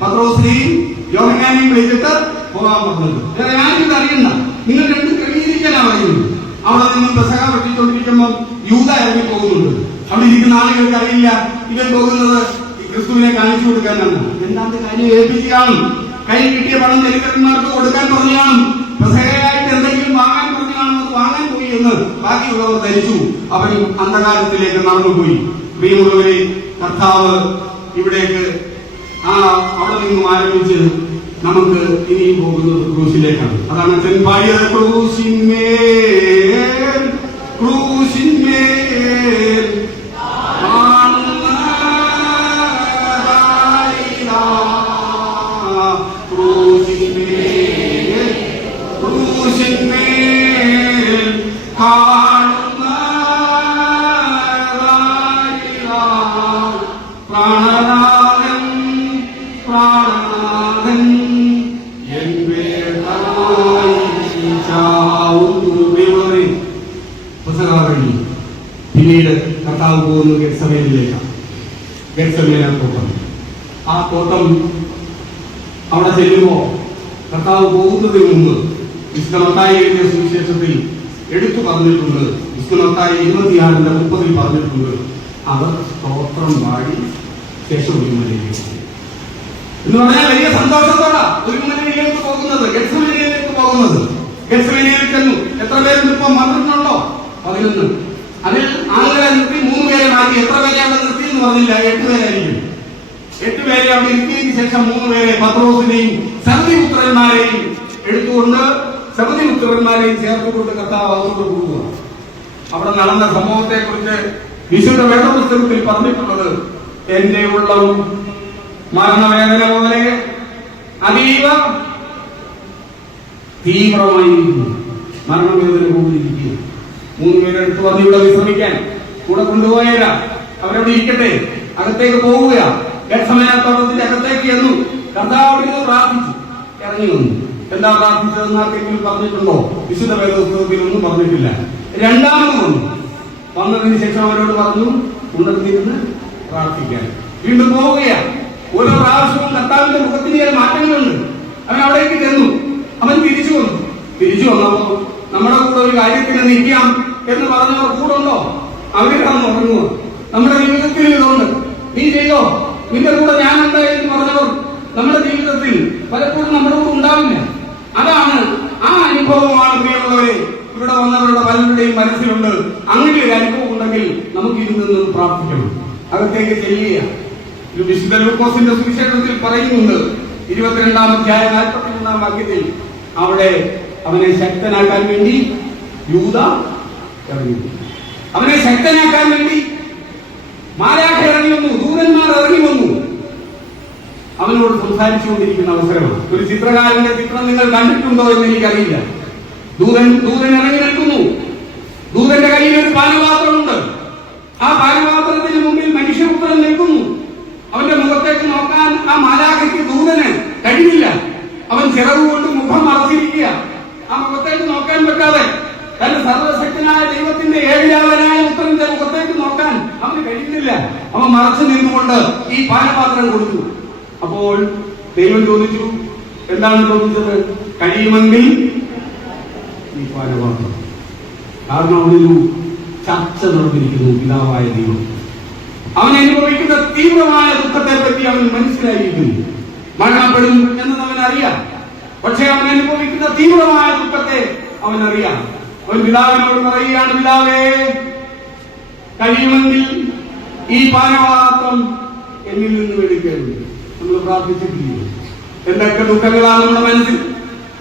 പത്രോസിനെയും യോഹന്നാനെയും വിളിച്ചിട്ട് പോകാൻ പറഞ്ഞത്. വേറെ ആരും അറിയണ്ട, നിങ്ങൾ 2 ക്രമീകരിക്കാനാ പറയുന്നത്. അവിടെ നിന്നും പെസഹ ഭക്ഷിച്ചുകൊണ്ടിരിക്കുമ്പോൾ യൂദ ഇറങ്ങി പോകുന്നുണ്ട്. അവിടെ ഇരിക്കുന്ന ആളുകൾക്ക് അറിയില്ല ഇവൻ പോകുന്നത് ക്രിസ്തുവിനെ കാണിച്ചു കൊടുക്കാനാണ്. രണ്ടാമത്തെ കാര്യം ഏൽപ്പിക്കുകയാണ്. കൈ കിട്ടിയ പണം ദരിദ്രന്മാർക്ക് കൊടുക്കാൻ പറഞ്ഞാണ്. പെസഹയായിട്ട് എന്തെങ്കിലും വാങ്ങാൻ പറഞ്ഞാണ്. വാങ്ങാൻ പോയി എന്ന് ബാക്കിയുള്ളവർ ധരിച്ചു. അവൻ അന്ധകാരത്തിലേക്ക് നടന്നുപോയി. പ്രിയമുള്ളവരെ, കർത്താവ് ഇവിടേക്ക് അവിടെ നിന്നും ആരംഭിച്ച് നമുക്ക് ഇനിയും പോകുന്നത് ക്രൂശിലേക്കാണ്. അതാണ് അച്ഛൻ പാടിയത്. ക്രൂശിന്മേൽ ക്രൂശിന്മേൽ പ്രാണനാഥൻ പ്രാണനാഥൻ പിന്നീട് കർത്താവ് പോകുന്നു ഗെത്സമേനിലേക്കാണ്. ഗെത്സമേന തോട്ടം. ആ തോട്ടം അവിടെ ചെല്ലുമ്പോൾ കർത്താവ് പോകുന്നതിന് മുമ്പ് വിശുദ്ധ മത്തായി എഴുതിയ സുവിശേഷത്തിൽ എടുത്തു പറഞ്ഞിട്ടുണ്ട്. വിശുദ്ധ മത്തായി 26:30 പറഞ്ഞിട്ടുണ്ട്, അവർ സ്തോത്രം പാടി ശേഷം ഒരു മലയിലേക്ക് എന്ന് പറഞ്ഞാൽ വലിയ സന്തോഷത്തോടെ ഒരു മലയിലേക്ക് പോകുന്നത്, ഗെത്സമേനയിലേക്ക് പോകുന്നത്. ഗെത്സമേനയിൽ ചെന്നു. എത്ര പേരുണ്ട് ഇപ്പൊ? 12 11. അതിൽ ആളുകളെ നിർത്തി 3 പേരെ മാറ്റി. എത്ര പേരെ അവിടെ നിർത്തി എന്ന് പറഞ്ഞില്ല, 8 പേരായിരിക്കും. 8 പേരെ അവിടെ ഇരുത്തിയതിനു ശേഷം 3 പേരെ പത്രോസിനെയും സബദിപുത്രന്മാരെയും എടുത്തുകൊണ്ട് സബദിപുത്രന്മാരെയും ചേർത്തുകൊണ്ട് കർത്താവ് അവരോട് പോവുക. അവിടെ നടന്ന സംഭവത്തെ കുറിച്ച് വിശുദ്ധ വേദപുസ്തകത്തിൽ പറഞ്ഞിട്ടുള്ളത്, എന്റെ ഉള്ളം മരണവേദന പോലെ അതീവ തീവ്രമായിരിക്കുന്നു. മരണവേദന പോലിരിക്കുക. 3 പേരെ എടുത്തു പറഞ്ഞ് ഇവിടെ വിശ്രമിക്കാൻ കൂടെ കൊണ്ടുപോയരാ. അവരവിടെ ഇരിക്കട്ടെ. അകത്തേക്ക് പോവുക. ഗെത്സമേനത്തോട്ടത്തിന്റെ അകത്തേക്ക് ചെന്നു. കർത്താവിനോട് പ്രാർത്ഥിച്ചു. ഇറങ്ങി വന്നു. എന്താ പ്രാർത്ഥിച്ചതെന്ന് ആർക്കെങ്കിലും പറഞ്ഞിട്ടുണ്ടോ? വിശുദ്ധ വേദപുസ്തകത്തിൽ ഒന്നും പറഞ്ഞിട്ടില്ല. രണ്ടാമത് വന്നതിന് ശേഷം അവരോട് പറഞ്ഞു ഉണർന്നിരുന്ന് പ്രാർത്ഥിക്കാൻ. വീണ്ടും പോവുകയാണ്. ഓരോ പ്രാവശ്യവും കർത്താവിന്റെ മുഖത്തിന് ചില മാറ്റങ്ങളുണ്ട്. അവൻ അവിടേക്ക് ചെന്നു. അവൻ തിരിച്ചു വന്നു. തിരിച്ചു വന്നപ്പോ നമ്മുടെ കൂടെ ഒരു കാര്യത്തിന് നിൽക്കാം എന്ന് പറഞ്ഞവർ കൂടെ ഉണ്ടോ? അവരിടാന്ന് ഉറങ്ങുക. നമ്മുടെ ജീവിതത്തിൽ ഇതുണ്ട്. നീ ചെയ്തോ, നിന്റെ കൂടെ ഞാനുണ്ട് എന്ന് പറഞ്ഞവർ നമ്മുടെ ജീവിതത്തിൽ പലപ്പോഴും നമ്മുടെ കൂടെ ഉണ്ടാവില്ല. അതാണ്, ആ അനുഭവമാണ് പ്രിയമുള്ളവരെ ഇവിടെ വന്നവരുടെ പലരുടെയും മനസ്സിലുണ്ട്. അങ്ങനെ ഒരു അനുഭവം ഉണ്ടെങ്കിൽ നമുക്ക് ഇരുന്ന് പ്രാർത്ഥിക്കണം. അകത്തേക്ക് ചെല്ലുക. വിശുദ്ധ ലൂക്കോസിന്റെ സുവിശേഷത്തിൽ പറയുന്നുണ്ട്, 22-ാം അധ്യായം 41-ാം വാക്യത്തിൽ, അവിടെ അവനെ ശക്തനാക്കാൻ വേണ്ടി യൂദ ഇറങ്ങി. അവനെ ശക്തനാക്കാൻ വേണ്ടി മാലാഖ ഇറങ്ങി വന്നു, ദൂതന്മാർ ഇറങ്ങി വന്നു. അവനോട് സംസാരിച്ചുകൊണ്ടിരിക്കുന്ന അവസരമാണ്. ഒരു ചിത്രകാരന്റെ ചിത്രം നിങ്ങൾ കണ്ടിട്ടുണ്ടോ എന്ന് എനിക്കറിയില്ല. ദൂതൻ ഇറങ്ങി നിൽക്കുന്നു. ദൂതന്റെ കയ്യിൽ ഒരു പാനപാത്രമുണ്ട്. ആ പാനപാത്രത്തിന് മുമ്പിൽ മനുഷ്യപുത്രൻ നിൽക്കുന്നു. അവന്റെ മുഖത്തേക്ക് നോക്കാൻ ആ മാലാഖയ്ക്ക് ദൂതന് കഴിയില്ല. അവൻ ചിറകുകൊണ്ട് മുഖം മറച്ചിരിക്കുക. ആ മുഖത്തേക്ക് നോക്കാൻ പറ്റാതെ തന്റെ സർവശക്തനായ ദൈവത്തിന്റെ ഏഴിലാവനായ പുത്രന്റെ മുഖത്തേക്ക് നോക്കാൻ അവന് കഴിയുന്നില്ല. അവൻ മറച്ചു നിന്നുകൊണ്ട് ഈ പാനപാത്രം കൊടുത്തു. അപ്പോൾ ദൈവം ചോദിച്ചു, എന്താണ് ചോദിച്ചത്? കഴിയുമെങ്കിൽ ഈ പാനപാത്രം. കാരണം അവനൊരു ചർച്ച നടന്നിരിക്കുന്നു പിതാവായ ദൈവം. അവൻ അനുഭവിക്കുന്ന തീവ്രമായ ദുഃഖത്തെ പറ്റി അവൻ മനസ്സിലായിരിക്കുന്നു. മരണപ്പെടും എന്നത് അവൻ അറിയാം. പക്ഷെ അവൻ അനുഭവിക്കുന്ന തീവ്രമായ ദുഃഖത്തെ അവൻ അറിയാം. അവൻ പിതാവിനോട് പറയുകയാണ്, പിതാവേ, കഴിയുമെങ്കിൽ ഈ പാനപാത്രം എന്നിൽ നിന്ന് എടുക്കരുത്. നമ്മൾ പ്രാർത്ഥിച്ചിട്ടില്ല. എന്തൊക്കെ ദുഃഖങ്ങളാണ് നമ്മുടെ മനസ്സിൽ.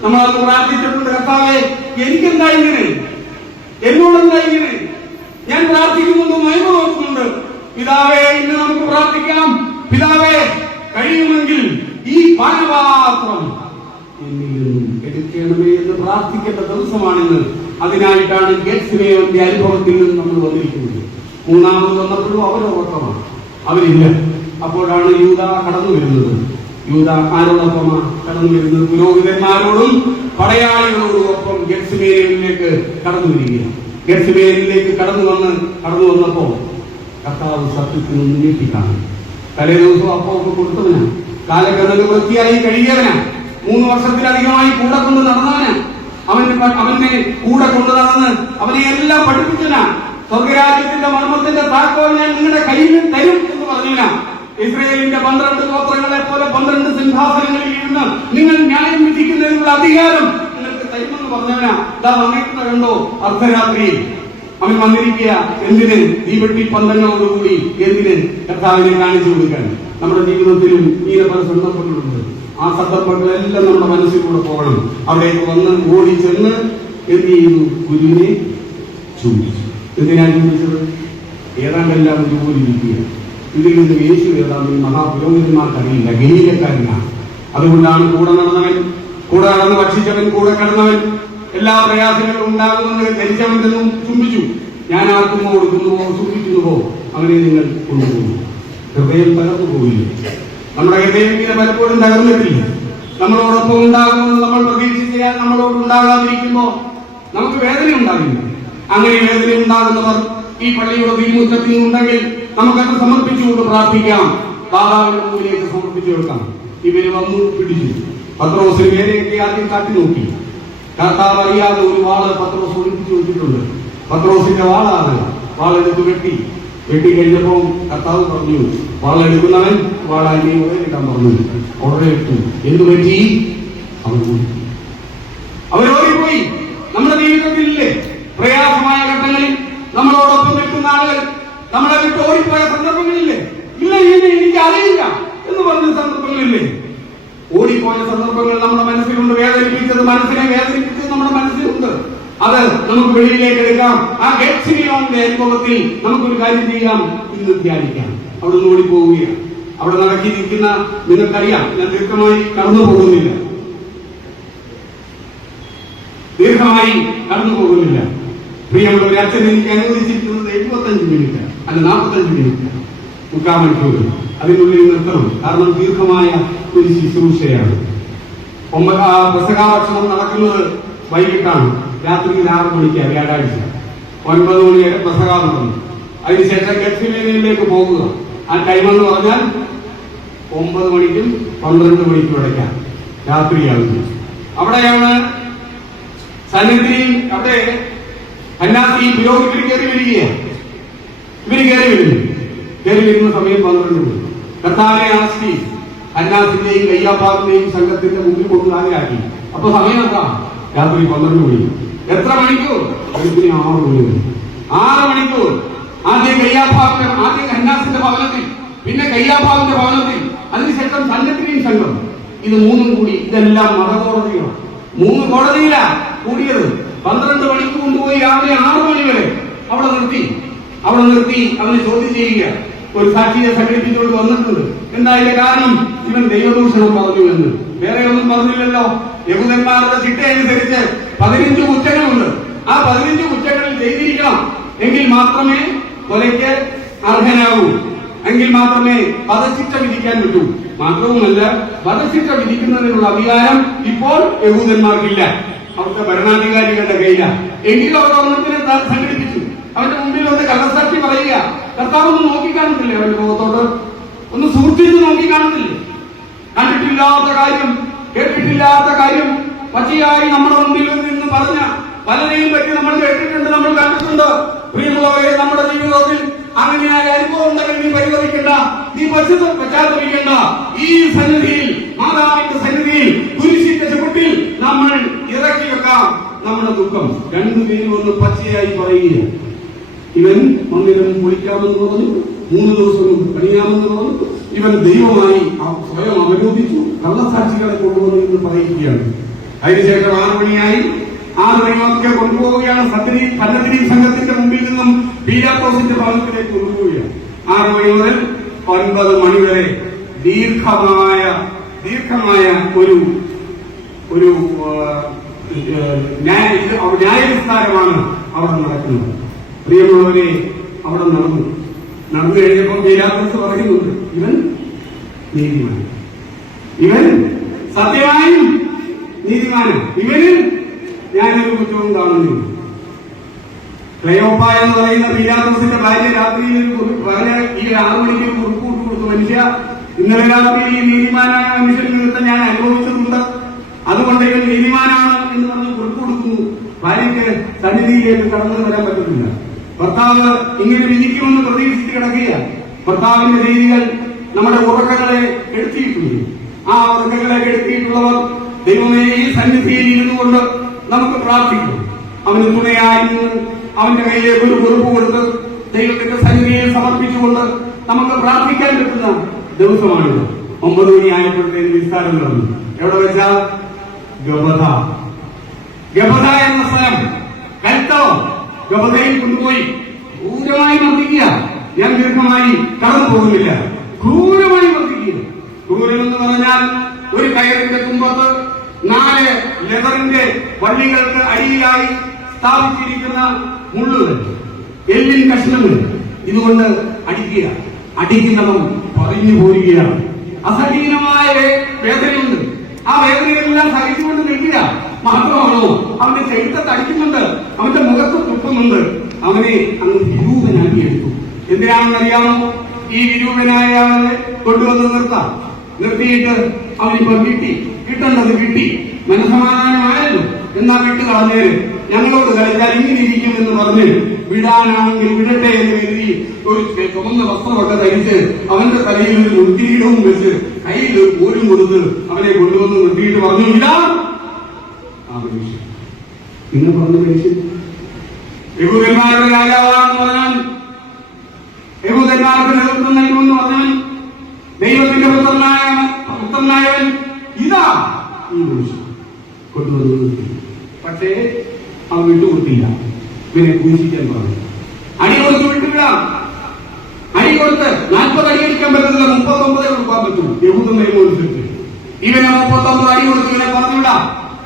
നമ്മളത് പ്രാർത്ഥിച്ചിട്ടുണ്ട്. കർത്താവേ, എനിക്കെന്താ ഇങ്ങനെ? എന്നോടെന്താ ഇങ്ങനെ? ഞാൻ പ്രാർത്ഥിക്കുന്നുണ്ട്, മഹിമ നോക്കുന്നുണ്ട്. പിതാവേ, ഇന്ന് നമുക്ക് പ്രാർത്ഥിക്കാം. പിതാവേ, കഴിയുമെങ്കിൽ ഈ പാനപാത്രം എന്നിൽ നിന്നും എടുക്കണമേ എന്ന് പ്രാർത്ഥിക്കേണ്ട ദിവസമാണിന്ന്. അതിനായിട്ടാണ് ഗെത്സമേനിന്റെ അനുഭവത്തിൽ നിന്ന് നമ്മൾ വന്നിരിക്കുന്നത്. 3ാമത് വന്നപ്പോഴും അവരോടൊപ്പമാണ്, അവരില്ല. അപ്പോഴാണ് യൂദ കടന്നു വരുന്നത്. യൂദ ആരോടൊപ്പമാണ് കടന്നു വരുന്നത്? പുരോഹിതന്മാരോടും പടയാളികളോടും ഒപ്പം ഗെത്സമേനിലേക്ക് കടന്നു വരികയാണ്. ഗെത്സമേനിലേക്ക് കടന്നു വന്നപ്പോ കർത്താവ് സത്യത്തിൽ നിന്ന് ഞെട്ടിക്കാണും. തലേ ദിവസം അപ്പൊക്കെ കൊടുത്തവനാണ്. കാലക്കണക്ക് വൃത്തിയായി കഴിയവനാണ്. 3 വർഷത്തിലധികമായി കൂടെ കൊണ്ട് നടന്നവനാണ്. അവനെ കൂടെ കൊണ്ട് നടന്ന് അവനെ എല്ലാം പഠിപ്പിച്ചനാ. സ്വർഗരാജ്യത്തിന്റെ മർമ്മത്തിന്റെ താക്കോൽ ഞാൻ നിങ്ങളുടെ കയ്യിൽ തരും എന്ന് പറഞ്ഞവനാ. ഇസ്രയേലിന്റെ 12 ഗോത്രങ്ങളെ പോലെ 12 സിംഹാസനങ്ങളിൽ ഇരുന്ന് നിങ്ങൾ ന്യായം വിധിക്കുന്നതിനുള്ള അധികാരം നിങ്ങൾക്ക് തരുമെന്ന് പറഞ്ഞവനാ. ഇതാ വന്നിട്ട് കണ്ടോ, അർദ്ധരാത്രിയിൽ അവൻ വന്നിരിക്കുക. എന്തിന്? തീവെട്ടി പന്തങ്ങളോടുകൂടി. എന്തിന്? കർത്താവിനെ കാണിച്ചു കൊടുക്കാൻ. നമ്മുടെ ജീവിതത്തിലും ഈ പല സന്ദർഭങ്ങളുണ്ട്. ആ സന്ദർഭങ്ങളെല്ലാം നമ്മുടെ മനസ്സിലൂടെ പോകണം. അവിടേക്ക് വന്ന് ഓടി ചെന്ന് എന്ത് ചെയ്തു? ഗുരുവിനെ ചുംബിച്ചു. എന്തിനാണ് ചുംബിച്ചത്? ഏതാണ്ടെല്ലാം ഒരുപോലെ ഇരിക്കുക. ഇതിൽ നിന്ന് യേശു ഏതാണ്ട് മഹാപുരോഹിതന്മാർക്ക് അറിയില്ല, ഗലീലക്കാരനാണ്. അതുകൊണ്ടാണ് കൂടെ നടന്നവൻ, കൂടെ നടന്ന് ഭക്ഷിച്ചവൻ, കൂടെ കിടന്നവൻ, എല്ലാ പ്രയാസങ്ങളും ഉണ്ടാകുമെന്ന് ധരിച്ചവൻ എന്നും ചുംബിച്ചു. ഞാൻ ആർക്കുമോ കൊടുക്കുന്നുവോ ചുംബിക്കുന്നുവോ അവനെ നിങ്ങൾ കൊണ്ടുപോകുന്നു. ഹൃദയം തകർന്നു പോവില്ല. നമ്മുടെ ഹൃദയം ഇങ്ങനെ പലപ്പോഴും തകർന്നിട്ടില്ല. നമ്മളോടൊപ്പം ഉണ്ടാകുന്നത് നമ്മൾ പ്രതീക്ഷിച്ചാൽ നമ്മളോട് ഉണ്ടാകാതിരിക്കുമ്പോൾ നമുക്ക് വേദന ഉണ്ടാകില്ല. അങ്ങനെ വേദന ഉണ്ടാകുന്നവർ ഈ പള്ളിയുടെ തിരുമുറ്റത്തിൽ ഉണ്ടെങ്കിൽ നമുക്കത് സമർപ്പിച്ചുകൊണ്ട് പ്രാർത്ഥിക്കാം. താതാവിന്റെ മുന്നിലേക്ക് സമർപ്പിച്ചു കൊടുക്കാം. ഇവര് വന്നു പിടിച്ചു. പത്രോസിന് പേരെയൊക്കെ ആദ്യം കാട്ടി നോക്കി. കർത്താവ് അറിയാതെ ഒരു വാള് പത്രോസ് ഒളിപ്പിച്ചു വെച്ചിട്ടുണ്ട്. പത്രോസിന്റെ വാളാണ്. വാളെടുത്ത് വെട്ടി കഴിഞ്ഞപ്പോൾ കർത്താവ് പറഞ്ഞു, വാളെടുക്കുന്നവൻ വാളായി ഉടനെ ഇട്ടാൻ പറഞ്ഞു. ഉടനെ ഇട്ടു. എന്തു പറ്റി? അവരോടിപ്പോയി. നമ്മുടെ ജീവിതത്തിലില്ലേ പ്രയാസമായ ഘട്ടങ്ങളിൽ നമ്മളോടൊപ്പം നിൽക്കുന്ന ആളുകൾ നമ്മളെ വിട്ട് ഓടിപ്പോയ സന്ദർഭങ്ങളില്ലേ? ഇല്ല, എനിക്ക് അറിയില്ല എന്ന് പറഞ്ഞ സന്ദർഭങ്ങളില്ലേ? ഓടിപ്പോയ സന്ദർഭങ്ങൾ നമ്മുടെ മനസ്സിലുണ്ട്. മനസ്സിനെ വേദനിപ്പിച്ചത് നമ്മുടെ മനസ്സിലുണ്ട്. അത് നമുക്ക് വെളിയിലേക്ക് എടുക്കാം. ആ ഗെറ്റ്സിമോന്റെ അനുഭവത്തിൽ നമുക്കൊരു കാര്യം ചെയ്യാം, ഇന്ന് ധ്യാനിക്കാം. അവിടെ നിന്ന് ഓടിപ്പോവുകയാണ്. അവിടെ നടക്കിയിരിക്കുന്ന നിങ്ങൾക്കറിയാം, ഞാൻ ദീർഘമായി കടന്നു പോകുന്നില്ല. പ്രിയമുള്ള ഒരു അച്ഛൻ എനിക്ക് അനുവദിച്ചിരിക്കുന്നത് 75 മിനിറ്റ് അല്ല 45 മിനിറ്റ്, 3/4 മണിക്കൂർ അതിനുള്ളിൽ നിർത്തണം. കാരണം ദീർഘമായ ഒരു ശുശ്രൂഷയാണ്. പെസഹാഭക്ഷണം നടക്കുന്നത് വൈകിട്ടാണ്, രാത്രി 6 മണിക്ക് വ്യാഴാഴ്ച 9 മണി വരെ പെസഹ നടന്നു. അതിനുശേഷം ഗെത്സെമനയിലേക്ക് പോകുക. ആ ടൈമെന്ന് പറഞ്ഞാൽ 9 മണിക്കും 12 മണിക്കും ഇടയ്ക്കാം, രാത്രിയാകുന്നു. അവിടെയാണ് സന്നിധിയിൽ അവിടെ ഹന്നാസി പുരോഹിതർ കയറി വരികയാണ്. ഇവര് കയറി വരുന്ന സമയം 12 മണി. കർത്താവിനെ ആസ്തി ഹന്നാസിന്റെയും കയ്യാപ്പാവിന്റെയും സംഘത്തിന്റെ മുമ്പിൽ കൊണ്ട് ഹാജരാക്കി. അപ്പൊ സമയം എന്താ? രാത്രി 12 മണി. എത്ര മണിക്കൂർ? 6 മണി. 6 മണിക്കൂർ. ആദ്യം ഹന്നാസിന്റെ ഭവനത്തിൽ, പിന്നെ കയ്യാപ്പാവിന്റെ ഭവനത്തിൽ, അതിനുശേഷം സന്നിധിയും സംഘം. ഇത് 3 കൂടി. ഇതെല്ലാം മതകോടതികളാണ്. 3 കോടതിയിലാ കൂടിയത്. 12 മണിക്ക് കൊണ്ടുപോയി രാവിലെ 6 മണി വരെ അവിടെ നിർത്തി അവനെ ചോദ്യം ചെയ്യുക. ഒരു സാക്ഷിയെ സംഘടിപ്പിച്ചുകൊണ്ട് വന്നിട്ടുണ്ട്. എന്തായാലും കാരണം ഇവൻ ദൈവദൂഷണം പറഞ്ഞു എന്ന്. വേറെ ഒന്നും പറഞ്ഞില്ലല്ലോ. യഹൂദന്മാരുടെ ചിട്ട അനുസരിച്ച് 15 കുറ്റങ്ങളുണ്ട്. ആ 15 കുറ്റങ്ങളിൽ ചെയ്തിരിക്കണം. എങ്കിൽ മാത്രമേ കൊലയ്ക്ക് അർഹനാകൂ. എങ്കിൽ മാത്രമേ വധശിക്ഷ വിധിക്കാൻ പറ്റൂ. മാത്രവുമല്ല, വധശിക്ഷ വിധിക്കുന്നതിനുള്ള അധികാരം ഇപ്പോൾ യഹൂദന്മാർക്കില്ല, അവിടുത്തെ ഭരണാധികാരികളുടെ കയ്യിലാണ്. എങ്കിലും അവർ ഒന്നത്തിനെ സംഘടിപ്പിച്ചു. അവന്റെ മുമ്പിൽ ഒന്ന് കള്ളസാക്ഷി പറയുക. കർത്താവ് ഒന്ന് നോക്കിക്കാണത്തില്ലേ? അവന്റെ മുഖത്തോട്ട് ഒന്ന് സൂക്ഷിച്ച് നോക്കിക്കാണത്തില്ലേ? കണ്ടിട്ടില്ലാത്ത കാര്യം, കേട്ടിട്ടില്ലാത്ത കാര്യം പച്ചയായി നമ്മുടെ മുമ്പിൽ നിന്ന് പറഞ്ഞ പലരെയും പറ്റി നമ്മൾ കേട്ടിട്ടുണ്ട്, നമ്മൾ കണ്ടിട്ടുണ്ട്. പ്രിയമുള്ളവരെ, നമ്മുടെ ജീവിതത്തിൽ അങ്ങനെയായ അനുഭവം ഉണ്ടെങ്കിൽ നീ പരിഗണിക്കേണ്ട, നീ പശ്ചാത്തപിക്കേണ്ട. ഈ സന്നിധിയിൽ, മാതാവിന്റെ സന്നിധിയിൽ, കുരിശിന്റെ ചുവട്ടിൽ നമ്മൾ ഇറക്കി വെക്കാം നമ്മുടെ ദുഃഖം. 2 പേരും ഒന്ന് പച്ചയായി പറയുക. ഇവൻ മന്ദിരം പൊളിക്കാമെന്ന് പറഞ്ഞു, 3 ദിവസം പണിയാമെന്ന് പറഞ്ഞു. ഇവൻ ദൈവമായി സ്വയം അവരോധിച്ചു, കള്ളസാക്ഷികളെ കൊണ്ടുവന്നു എന്ന് പറയുകയാണ്. അതിനുശേഷം 6 മണിയായി. 6 മണിയൊക്കെ കൊണ്ടുപോവുകയാണ്. സന്നദ്ധി സംഘത്തിന്റെ മുമ്പിൽ നിന്നും പീലാത്തോസിന്റെ ഭവനത്തിലേക്ക് കൊണ്ടുപോവുകയാണ്. 6 മണി മുതൽ 9 മണി വരെ ദീർഘമായ ഒരു ന്യായവിസ്താരമാണ് അവിടെ നടക്കുന്നത്. പ്രിയമുള്ളവരെ, അവിടെ നടന്നു കഴിഞ്ഞപ്പോൾ പീലാത്തോസ് പറയുന്നുണ്ട്, ഇവൻ നീതിമാൻ, ഇവൻ സത്യമായും നീതിമാനും, ഇവനിൽ ഞാനൊരു കുറ്റവും കാണുന്നില്ല. ക്ലയോപ്പ എന്ന് പറയുന്ന പീലാത്തോസിന്റെ ഭാര്യ രാത്രിയിൽ ഈ 6 മണിക്ക് കുറിപ്പ് കൊടുത്തു, മനുഷ്യ ഇന്നലെ രാത്രി ഈ നീതിമാനായ മനുഷ്യൻ നിമിത്തം ഞാൻ അനുഭവിച്ചിട്ടുണ്ട്, അതുകൊണ്ട് ഇവൻ നീതിമാനാണ് എന്ന് പറഞ്ഞ് കുറിപ്പ് കൊടുക്കുന്നു. ഭാര്യയ്ക്ക് സന്നിധിയിലേക്ക് കടന്നു വരാൻ പറ്റുന്നില്ല. ഭർത്താവ് ഇങ്ങനെ വിധിക്കുമെന്ന് പ്രതീക്ഷിച്ച് കിടക്കുകയാണ്. ഭർത്താവിന്റെ രീതികൾ നമ്മുടെ ഉറക്കങ്ങളെ കെടുത്തിയിട്ടുണ്ട്. ആ ഉറക്കങ്ങളെ കെടുത്തിയിട്ടുള്ളവർ ദൈവമേ ഈ സന്നിധിയിൽ ഇരുന്നുകൊണ്ട് നമുക്ക് പ്രാർത്ഥിക്കും. അവന് തുണയായി അവന്റെ കയ്യിലേക്ക് ഒരു കുറിപ്പ് കൊടുത്ത് ദൈവത്തിന്റെ സന്നിധിയെ സമർപ്പിച്ചുകൊണ്ട് നമുക്ക് പ്രാർത്ഥിക്കാൻ പറ്റുന്ന ദിവസമാണിത്. 9 മണി ആയപ്പോഴത്തേക്ക് വിസ്താരം നടന്നു. എവിടെ വെച്ചാ? ഗബദ. ഗബദ എന്ന സ്ഥലം, കൽത്തളം, ഗബദയിൽ കൊണ്ടുപോയി ക്രൂരമായി മർദ്ദിക്കുക. ഞാൻ ദീർഘമായി കടന്നു പോകുന്നില്ല. ക്രൂരമായി മർദ്ദിക്കുക. ക്രൂരമെന്ന് പറഞ്ഞാൽ ഒരു കയറിന്റെ തുമ്പത്ത് 4 ലെതറിന്റെ വള്ളികൾക്ക് അടിയിലായി സ്ഥാപിച്ചിരിക്കുന്ന മുള്ളുകൾ, എല്ലിൻ കഷ്ണങ്ങൾ, ഇതുകൊണ്ട് അടിക്കുക. അടിക്കുന്നവൻ പറഞ്ഞു പോരുകയാണ്. അസഹീനമായ വേദനയുണ്ട്. ആ വേദനയെല്ലാം സഹിച്ചുകൊണ്ട് നിൽക്കുക. മാത്രമാണോ, അവന്റെ ശരീരത്തെ അടിക്കുന്നുണ്ട്, അവന്റെ മുഖത്ത് തുപ്പുന്നുണ്ട്. അവനെ അങ്ങ് വിരൂപനാക്കി എടുത്തു. എന്തിനാണെന്നറിയാമോ? ഈ വിരൂപനായ ആളെ കൊണ്ടുവന്ന് നിർത്തിയിട്ട് അവനിപ്പോ കിട്ടേണ്ടത് കിട്ടി, മനസമാധാനമായല്ലോ, എന്നാ വിട്ട് കളഞ്ഞേര്, ഞങ്ങളോട് കളിച്ചാൽ ഇങ്ങനെ ഇരിക്കുമെന്ന് പറഞ്ഞ് വിടാനാണെങ്കിൽ വിടട്ടെ എന്ന് കരുതി ഒരു ചുമന്ന വസ്ത്രമൊക്കെ ധരിച്ച് അവന്റെ തലയിൽ ഒരു മുന്തിരിയിടവും വെച്ച് കയ്യിൽ ഒരു കോലും കൊടുത്ത് അവനെ കൊണ്ടുവന്ന് നിർത്തിയിട്ട് പറഞ്ഞു, ഇതാ ആ മനുഷ്യൻ. നിങ്ങൾ പറഞ്ഞ മനുഷ്യൻ യഹൂദന്മാരുടെ രാജാവാണെന്ന് പറഞ്ഞാൽ, യഹൂദന്മാർക്ക് നേതൃത്വം നൽകുമെന്ന് പറഞ്ഞാൽ, ദൈവത്തിന്റെ പുത്രനായവൻ ഇതാ ഈ മനുഷ്യൻ കൊണ്ടുവന്ന് നിർത്തി. പക്ഷേ അവൻ വിട്ടുകൊടുത്തില്ല. ഇവനെ പൂജിക്കാൻ പറഞ്ഞു. അടി കൊടുത്ത് വിട്ടുവിടാം. അടി കൊടുത്ത് 40 അടി അടിക്കാൻ പറ്റത്തില്ല, 39 കൊടുക്കാൻ പറ്റും യഹൂദ നിയമം അനുസരിച്ച്. ഇവനെ 39 അടി കൊടുത്ത് ഇവനെ പറഞ്ഞുവിടാം.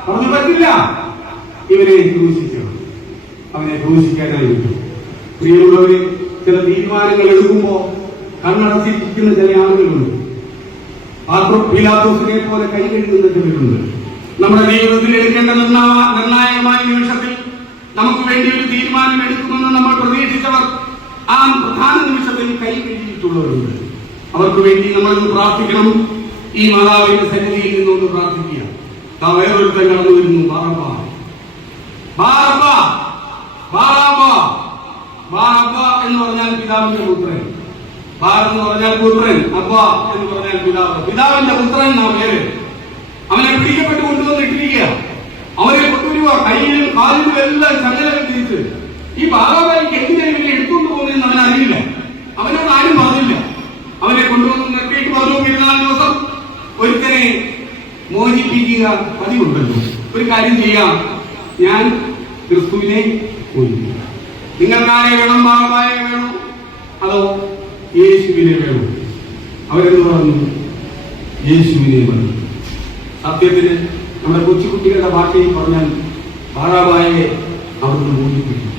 പറഞ്ഞു പറ്റില്ല. ഇവനെ ക്രൂശിക്കണം. അവനെ ക്രൂശിക്കാനായി വിട്ടു. പ്രിയമുള്ളവരെ, ചില തീരുമാനങ്ങൾ എടുക്കുമ്പോ കണ്ണടച്ചിരിക്കുന്ന ചില ആളുകളുണ്ട്. പീലാത്തോസിനെ പോലെ കൈ കഴുകുന്ന ചിലരുണ്ട്. നമ്മുടെ ജീവിതത്തിൽ എടുക്കേണ്ട നിർണായകമായ നിമിഷത്തിൽ നമുക്ക് വേണ്ടി ഒരു തീരുമാനം എടുക്കുമെന്ന് നമ്മൾ പ്രതീക്ഷിച്ചവർ ആ പ്രധാന നിമിഷത്തിൽ കൈ കഴുകിയിട്ടുള്ളവരുണ്ട്. അവർക്ക് വേണ്ടി നമ്മളൊന്ന് പ്രാർത്ഥിക്കണം. ഈ മാതാവിന്റെ സന്നിധിയിൽ നിന്നൊന്ന് പ്രാർത്ഥിക്കുക. വേറൊരുത്തൻ കടന്നു വരുന്നു. ബാറബ്ബ എന്ന് പറഞ്ഞാൽ പിതാവിന്റെ പുത്രൻ. ബാർ എന്ന് പറഞ്ഞാൽ പുത്രൻ, അബ്ബ എന്ന് പറഞ്ഞാൽ പിതാവ്. പിതാവിന്റെ പുത്രൻ എന്നാ പേര്. അവനെ പിടിക്കപ്പെട്ട് കൊണ്ടുവന്നിട്ടിരിക്കുക. അവനെ കൊണ്ടുവരുക. കയ്യിലും കാലിലും എല്ലാം ചങ്ങലകൾ തിരിച്ച്. ഈ ബാറാബായിക്ക് എന്തിനാണ് എടുത്തുകൊണ്ട് പോകുന്നതെന്ന് അവൻ അറിയില്ല. അവനോട് ആരും പറഞ്ഞില്ല. അവനെ കൊണ്ടുവന്ന് നിർത്തിയിട്ട് പറഞ്ഞു, പെരുന്നാൾ ദിവസം ഒരുത്തനെ മോചിപ്പിക്കുക പതിവുണ്ടല്ലോ. ഒരു കാര്യം ചെയ്യാം, ഞാൻ ക്രിസ്തുവിനെ മോചിപ്പിക്കാം. നിങ്ങൾക്കാരെ വേണം? ബാറാബായെ വേണോ അതോ യേശുവിനെ വേണോ? അവരെന്ന് പറഞ്ഞു, യേശുവിനെ പറഞ്ഞു. സത്യത്തിന് നമ്മുടെ കൊച്ചുകുട്ടികളുടെ ഭാഷയിൽ പറഞ്ഞാൽ ബാറാബായെ അവിടുന്ന് മോചിപ്പിക്കും.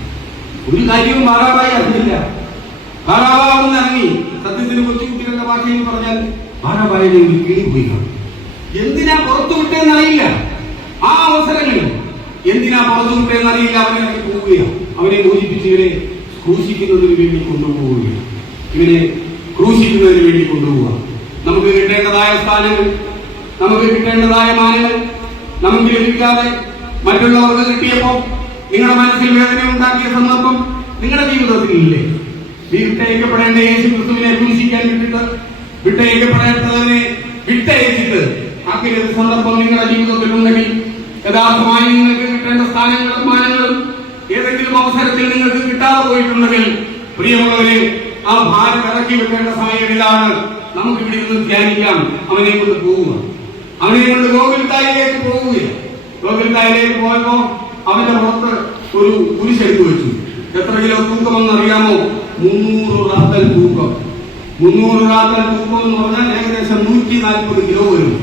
ഒരു കാര്യവും ബാറാബായെ അറിഞ്ഞില്ല. ബാറാബാന്ന് ഇറങ്ങി. സത്യത്തിന് കൊച്ചുകുട്ടികളുടെ ഭാഷയിൽ പറഞ്ഞാൽ ബാറാബായെ ഒരു കിളി പോയി കാണും. എന്തിനാ പുറത്തു വിട്ടേന്നറിയില്ല. ആ അവസരങ്ങളിൽ എന്തിനാ പുറത്തു വിട്ടേന്നറിയില്ല. അവനെ പോവുകയാണ്. അവനെ മോചിപ്പിച്ച് ഇവരെ ക്രൂശിക്കുന്നതിന് വേണ്ടി കൊണ്ടുപോവുകയാണ്. ഇവനെ ക്രൂശിക്കുന്നതിന് വേണ്ടി കൊണ്ടുപോവുക. നമുക്ക് കിട്ടേണ്ടതായ സ്ഥാനങ്ങൾ, നമുക്ക് കിട്ടേണ്ടതായ മാനങ്ങൾ നമുക്ക് ലഭിക്കാതെ മറ്റുള്ളവർക്ക് കിട്ടിയപ്പോ നിങ്ങളുടെ മനസ്സിൽ വേദന ഉണ്ടാക്കിയ സന്ദർഭം നിങ്ങളുടെ ജീവിതത്തിൽ ഇല്ലേ? വിട്ടയക്കപ്പെടേണ്ട യേശു ക്രിസ്തുവിനെ ക്രൂശിക്കാൻ വിട്ടിട്ട് വിട്ടയക്കപ്പെടേണ്ടതിനെ വിട്ടയച്ചിട്ട് ആക്കിയ ഒരു സന്ദർഭം നിങ്ങളുടെ ജീവിതത്തിൽ ഉണ്ടെങ്കിൽ യഥാർത്ഥമായി നിങ്ങൾക്ക് കിട്ടേണ്ട സ്ഥാനങ്ങളും മാനങ്ങളും ഏതെങ്കിലും അവസരത്തിൽ നിങ്ങൾക്ക് കിട്ടാതെ പോയിട്ടുണ്ടെങ്കിൽ, പ്രിയമുള്ളവരെ, ആ ഭാരം ഇറക്കി വെക്കേണ്ട സമയങ്ങളിലാണ് നമുക്ക് ഇവിടെ നിന്ന് ധ്യാനിക്കാം. അവനെ കൊണ്ട് പോവുക. അവനെ കൊണ്ട് ഗോകുൽത്തായിലേക്ക് പോവുകയാണ്. ഗോകുൽത്തായിലേക്ക് പോയപ്പോ അവന്റെ പുറത്ത് ഒരു കുരിശെടുത്തു വെച്ചു. എത്ര കിലോ തൂക്കമെന്ന് അറിയാമോ? 300 റാത്തൽ തൂക്കം. 300 റാത്തൽ തൂക്കം എന്ന് പറഞ്ഞാൽ ഏകദേശം 140 കിലോ വരും.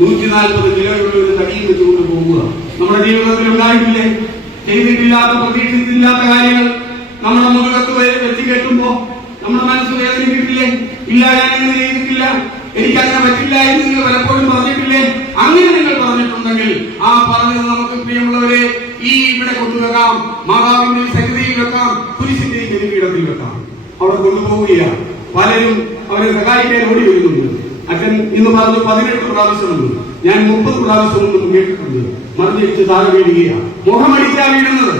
140 കിലോയുള്ള ഒരു തടിയും വെച്ചുകൊണ്ട് പോവുക. നമ്മുടെ ജീവിതത്തിൽ ഉണ്ടായിട്ടില്ലേ? ചെയ്തിട്ടില്ലാത്ത, പ്രതീക്ഷിച്ചില്ലാത്ത കാര്യങ്ങൾ നമ്മുടെ മുഖത്ത് വെച്ച് കേട്ടുമ്പോ നമ്മുടെ മനസ്സ് വേദനിക്കിട്ടില്ലേ? ഇല്ല, ഞാൻ ഇങ്ങനെ ചെയ്തിട്ടില്ല, എനിക്കങ്ങനെ പറ്റില്ല എന്ന് നിങ്ങൾ പലപ്പോഴും പറഞ്ഞിട്ടില്ലേ? അങ്ങനെ നിങ്ങൾ പറഞ്ഞിട്ടുണ്ടെങ്കിൽ ആ പറഞ്ഞത് നമുക്ക്, പ്രിയമുള്ളവരെ, ഈ ഇവിടെ കൊണ്ടുവെക്കാം. മാതാവിന്റെ സന്നിധിയിൽ വെക്കാം, കുരിശിന്റെ നെരുപീഠത്തിൽ വെക്കാം. അവിടെ കൊണ്ടുപോവുകയാണ്. പലരും അവരെ സഹായിക്കാൻ ഓടി വരുന്നുണ്ട്. അച്ഛൻ ഇന്ന് പറഞ്ഞു 18 പ്രാവശ്യമുണ്ട്. ഞാൻ 30 പ്രാവശ്യമൊന്നും കേട്ടിട്ടുണ്ട്. മറിഞ്ഞിട്ട് താഴെ വീഴുകയാണ്. മുഖമടിച്ചാ വീഴുന്നത്.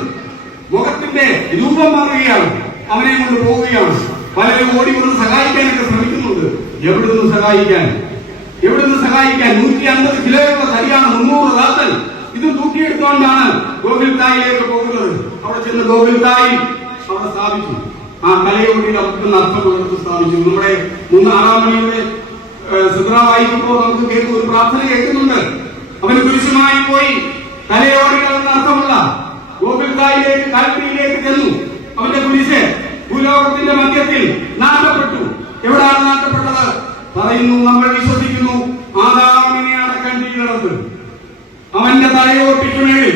മുഖത്തിന്റെ രൂപം മാറുകയാണ്. അവനെ കൊണ്ട് പോവുകയാണ്. പലരും ഓടി വന്ന് സഹായിക്കാനൊക്കെ ശ്രമിക്കുന്നുണ്ട്. എവിടുന്ന് സഹായിക്കാൻ? 150 കിലോയുള്ള തടിയാണ് 300 റാത്തൽ. ഇത് തൂക്കിയെടുത്തുകൊണ്ടാണ് ഗോകുൽത്തായിലേക്ക് പോകുന്നത്. അവിടെ ചെന്ന് ഗോകുൽത്തായി അവിടെ സ്ഥാപിച്ചു. ആ തലയോടി നമുക്ക് അർത്ഥം കൊടുത്ത് സ്ഥാപിച്ചു. നമ്മുടെ 6 മണിയുടെ സുദ്ര വായിക്കുമ്പോൾ നമുക്ക് ഒരു പ്രാർത്ഥന കേൾക്കുന്നുണ്ട്. അവൻ കുരിശുമായി പോയി തലയോടികൾ എന്ന അർത്ഥമുള്ള ഗോകുൽത്തായിലേക്ക് കാൽവരിയിലേക്ക് ചെന്നു. അവന്റെ കുരിശ് ഭൂലോകത്തിന്റെ മധ്യത്തിൽ നാട്ടപ്പെട്ടു. എവിടാണ് നാട്ടപ്പെട്ടത്? പറയുന്നു, നമ്മൾ വിശ്വസിക്കുന്നു ആദാമിനെ അടക്കം ചെയ്തിടത്ത് അവന്റെ തലയോട്ടിക്കുമേൽ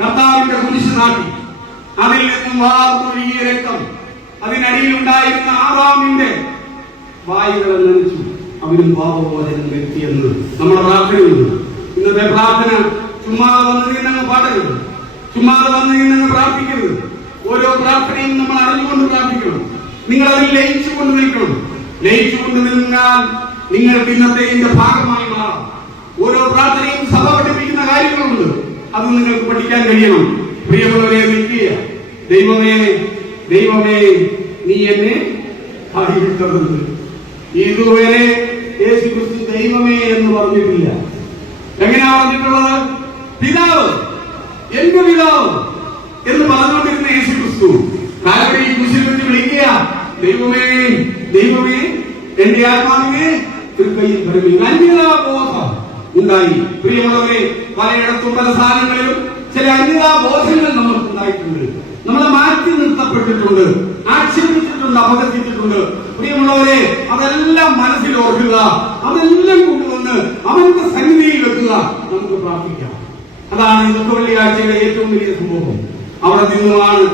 കർത്താവിന്റെ കുരിശ് നാട്ടി. അതിൽ നിന്നും വാർന്നൊഴുകിയ രക്തം അതിനടിയിലുണ്ടായിരുന്ന ആദാമിന്റെ വായുകളെ നനച്ചു. അവനും പാപമോചനം വരുത്തിയെന്ന് നമ്മുടെ പ്രാർത്ഥനയുണ്ട്. ഇന്നത്തെ പ്രാർത്ഥന ചുമ്മാതെ വന്നു നിന്നങ്ങ് പാടരുത്, ചുമ്മാതെ വന്നു നിന്നങ്ങ് പ്രാർത്ഥിക്കരുത്. ഓരോ പ്രാർത്ഥനയും നമ്മൾ അറിഞ്ഞുകൊണ്ട് പ്രാർത്ഥിക്കണം. നിങ്ങൾ അതിൽ ലയിച്ചുകൊണ്ട് നിൽക്കണം. ലയിച്ചുകൊണ്ട് നിന്നാൽ നിങ്ങൾക്ക് ഇന്നത്തെ ഇതിന്റെ ഭാഗമായി മാറാം. ഓരോ പ്രാർത്ഥനയും സഭ പഠിപ്പിക്കുന്ന കാര്യങ്ങളുണ്ട്, അത് നിങ്ങൾക്ക് പഠിക്കാൻ കഴിയണം. പ്രിയമുള്ളവരെ, നിൽക്കുക. ദൈവമേ, ദൈവമേ, നീ എന്നെ കൈവിട്ടത്. ഇതുവരെ യേശുക്രിസ്തു ദൈവമേ എന്ന് പറഞ്ഞിട്ടില്ല. എങ്ങനെയാ പറഞ്ഞിട്ടുള്ളത്? പിതാവ്, എന്റെ പിതാവ് എന്ന് പറഞ്ഞുകൊണ്ടിരുന്ന യേശുക്രിസ്തു കാൽവരി കുരിശിൽ വെച്ച് വിളിക്കുക, ദൈവമേ, ദൈവമേ, എന്റെ ആത്മാവിനെ തൃക്കൈയിൽ ഭരമില്ല. അന്യതാബോധം ഉണ്ടായി. പ്രിയമുള്ളവരെ, പലയിടത്തും പല സ്ഥാനങ്ങളിലും ചില അന്യതാബോധങ്ങൾ നമുക്ക് ഉണ്ടായിട്ടുണ്ട്. നമ്മളെ മാറ്റി നിർത്തപ്പെട്ടിട്ടുണ്ട്, ആക്ഷേപിച്ചിട്ടുണ്ട്, അപകടിച്ചിട്ടുണ്ട്. പ്രിയമുള്ളവരെ, അതെല്ലാം മനസ്സിൽ ഓർക്കുക, അതെല്ലാം കൊണ്ടുവന്ന് അവന്റെ സന്നിധിയിൽ വെക്കുക. നമുക്ക് പ്രാർത്ഥിക്കാം. അതാണ് ഇന്നത്തെ വെള്ളിയാഴ്ചയുടെ ഏറ്റവും വലിയ സംഭവം. അവിടെ നിന്നുമാണ്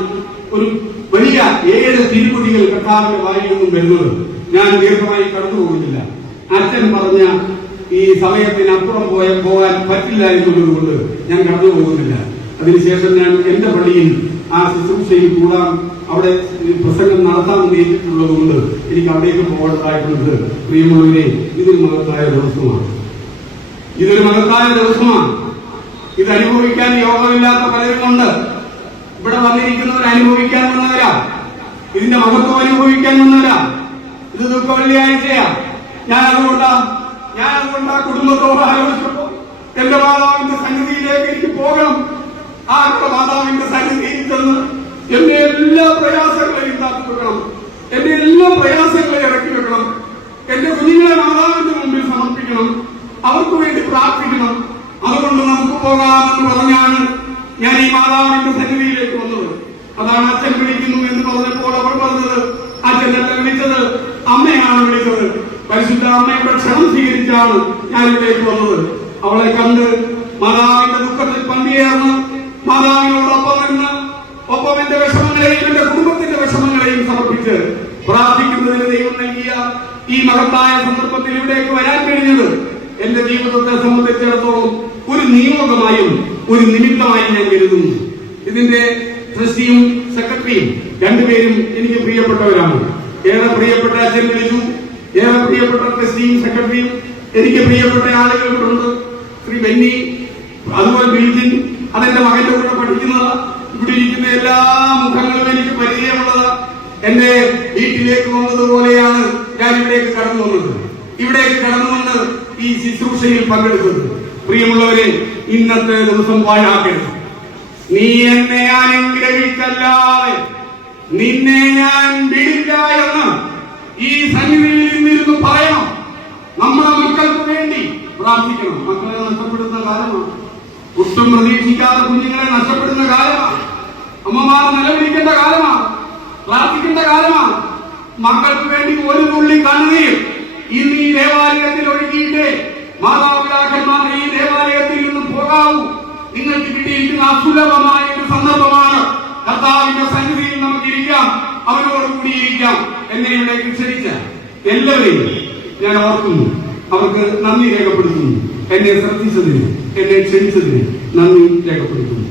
ഒരു വലിയ 7 തിരുമുടികൾ കർത്താവിന്റെ വായിൽ നിന്നും വരുന്നത്. ഞാൻ ദീർഘമായി കടന്നു പോകുന്നില്ല. അച്ഛൻ പറഞ്ഞ ഈ സമയത്തിനപ്പുറം പോകാൻ പറ്റില്ല എന്നുള്ളത് ഞാൻ കടന്നു പോകുന്നില്ല. അതിനുശേഷം ഞാൻ എന്റെ പള്ളിയിൽ ആ ശുശ്രൂഷയിൽ കൂടാൻ, അവിടെ പ്രസംഗം നടത്താമെന്ന് ഏറ്റിട്ടുള്ളത് കൊണ്ട് എനിക്ക് അവിടേക്ക് പോകേണ്ടതായിട്ടുണ്ട്. പ്രിയമുള്ളവരെ, ഇതൊരു മഹത്തായ ദിവസമാണ്. ഇതൊരു മഹത്തായ ദിവസമാണ്. ഇത് അനുഭവിക്കാൻ യോഗമില്ലാത്ത പലരുമുണ്ട്. ഇവിടെ വന്നിരിക്കുന്നവർ അനുഭവിക്കാൻ വന്നവരാ, ഇതിന്റെ മഹത്വം അനുഭവിക്കാൻ വന്നവരാ. ഇത് ദുഃഖ വെള്ളിയാഴ്ചയാ. ഞാൻ അതുകൊണ്ടാ കുടുംബത്തോട് ആലോചിച്ചപ്പോ എന്റെ മാതാവിന്റെ സന്നിധിയിലേക്ക് എനിക്ക് പോകണം. ആ മാതാവിന്റെ സന്നിധിയിൽ ചെന്ന് എന്റെ എല്ലാ പ്രയാസങ്ങളെയും താത്തി വെക്കണം, എന്റെ എല്ലാ പ്രയാസങ്ങളെയും ഇറക്കി വെക്കണം. എന്റെ കുഞ്ഞുങ്ങളെ മാതാവിന്റെ മുമ്പിൽ സമർപ്പിക്കണം, അവർക്ക് വേണ്ടി പ്രാർത്ഥിക്കണം. അതുകൊണ്ട് നമുക്ക് പോകാമെന്ന് പറഞ്ഞാണ് ഞാൻ ഈ മാതാവിന്റെ സന്നിധിയിലേക്ക് വന്നത്. അതാണ് അച്ഛൻ വിളിക്കുന്നു എന്ന് പറഞ്ഞപ്പോൾ അവൾ പറഞ്ഞത്, അച്ഛനല്ല വിളിച്ചത്, അമ്മയാണ് വിളിച്ചത്. പരിശുദ്ധ അമ്മയുടെ ക്ഷണം സ്വീകരിച്ചാണ് ഞാൻ ഇവിടേക്ക് വന്നത്. അവളെ കണ്ട് മാതാവിന്റെ ദുഃഖത്തിൽ പങ്കുചേർന്ന് മാതാവിനോടൊപ്പം നിന്ന് ഒപ്പം എന്റെ വിഷമങ്ങളെയും എന്റെ കുടുംബത്തിന്റെ വിഷമങ്ങളെയും സമർപ്പിച്ച് പ്രാർത്ഥിക്കുന്നതിന് ദൈവം നൽകിയ ഈ മഹത്തായ സന്ദർഭത്തിൽ ഇവിടേക്ക് വരാൻ കഴിഞ്ഞത് എന്റെ ജീവിതത്തെ സംബന്ധിച്ചിടത്തോളം ഒരു നിയോഗമായും ഒരു നിമിത്തമായും ഞാൻ കരുതുന്നു. ഇതിന്റെ ട്രസ്റ്റിയും സെക്രട്ടറിയും രണ്ടുപേരും എനിക്ക് പ്രിയപ്പെട്ടവരാണ്. ഏറെ പ്രിയപ്പെട്ട അച്ഛൻ വിളിച്ചു, ഏറെ പ്രിയപ്പെട്ട ട്രസ്റ്റിയും സെക്രട്ടറിയും എനിക്ക് പ്രിയപ്പെട്ട ആളുകൾ ഇവിടുണ്ട്. ശ്രീ ബെന്നി, അതുപോലെ ബിൽജിൻ, അതെന്റെ മകന്റെ കൂടെ പഠിക്കുന്നത്. ഇവിടെ ഇരിക്കുന്ന എല്ലാ മുഖങ്ങളും എനിക്ക് പരിചയമുള്ളത്. എന്റെ വീട്ടിലേക്ക് വന്നതുപോലെയാണ് ഞാൻ ഇവിടേക്ക് കടന്നു വന്നത്. ഇവിടേക്ക് കടന്നു വന്ന് ഈ ശുശ്രൂഷയിൽ പങ്കെടുത്തത്. പ്രിയമുള്ളവരെ, ഇന്നത്തെ ദിവസം പാഴാക്കരുത്. നീ എന്നെ അനുഗ്രഹിച്ചല്ലാതെ നിന്നെ ഞാൻ വിടില്ല എന്ന് ഈ സന്നിധിയിൽ നിന്നിരുന്നു പറയണം. നമ്മുടെ മക്കൾക്ക് വേണ്ടി പ്രാർത്ഥിക്കണം. മക്കളെ നഷ്ടപ്പെടുന്ന കാലമാണ്. ഒട്ടും പ്രതീക്ഷിക്കാതെ കുഞ്ഞുങ്ങളെ നഷ്ടപ്പെടുന്ന കാലമാണ്. അമ്മമാർ നിലവിളിക്കേണ്ട കാലമാണ്, പ്രാർത്ഥിക്കേണ്ട കാലമാണ്. മക്കൾക്ക് വേണ്ടി ഒരു തുള്ളി കണ്ണുനീർ ഇന്ന് ഈ ദേവാലയത്തിൽ ഒഴുകിയിട്ട് മാതാപിതാക്കന്മാർ ഈ ദേവാലയത്തിൽ നിന്ന് പോകാവൂ. നിങ്ങൾക്ക് കിട്ടിയിരിക്കുന്ന അസുലഭമായ ഒരു സന്ദർഭമാണ്. കർത്താവിന്റെ സന്നിധിയിൽ നമുക്ക് ഇരിക്കാം, അവനോട് കൂടിയിരിക്കാം. എന്നെ ഇവിടേക്ക് ക്ഷണിച്ച എല്ലാവരെയും ഞാൻ ഓർക്കുന്നു, അവർക്ക് നന്ദി രേഖപ്പെടുത്തുന്നു. എന്നെ ശ്രദ്ധിച്ചതിന്, എന്നെ ക്ഷണിച്ചതിന് നന്ദി രേഖപ്പെടുത്തുന്നു.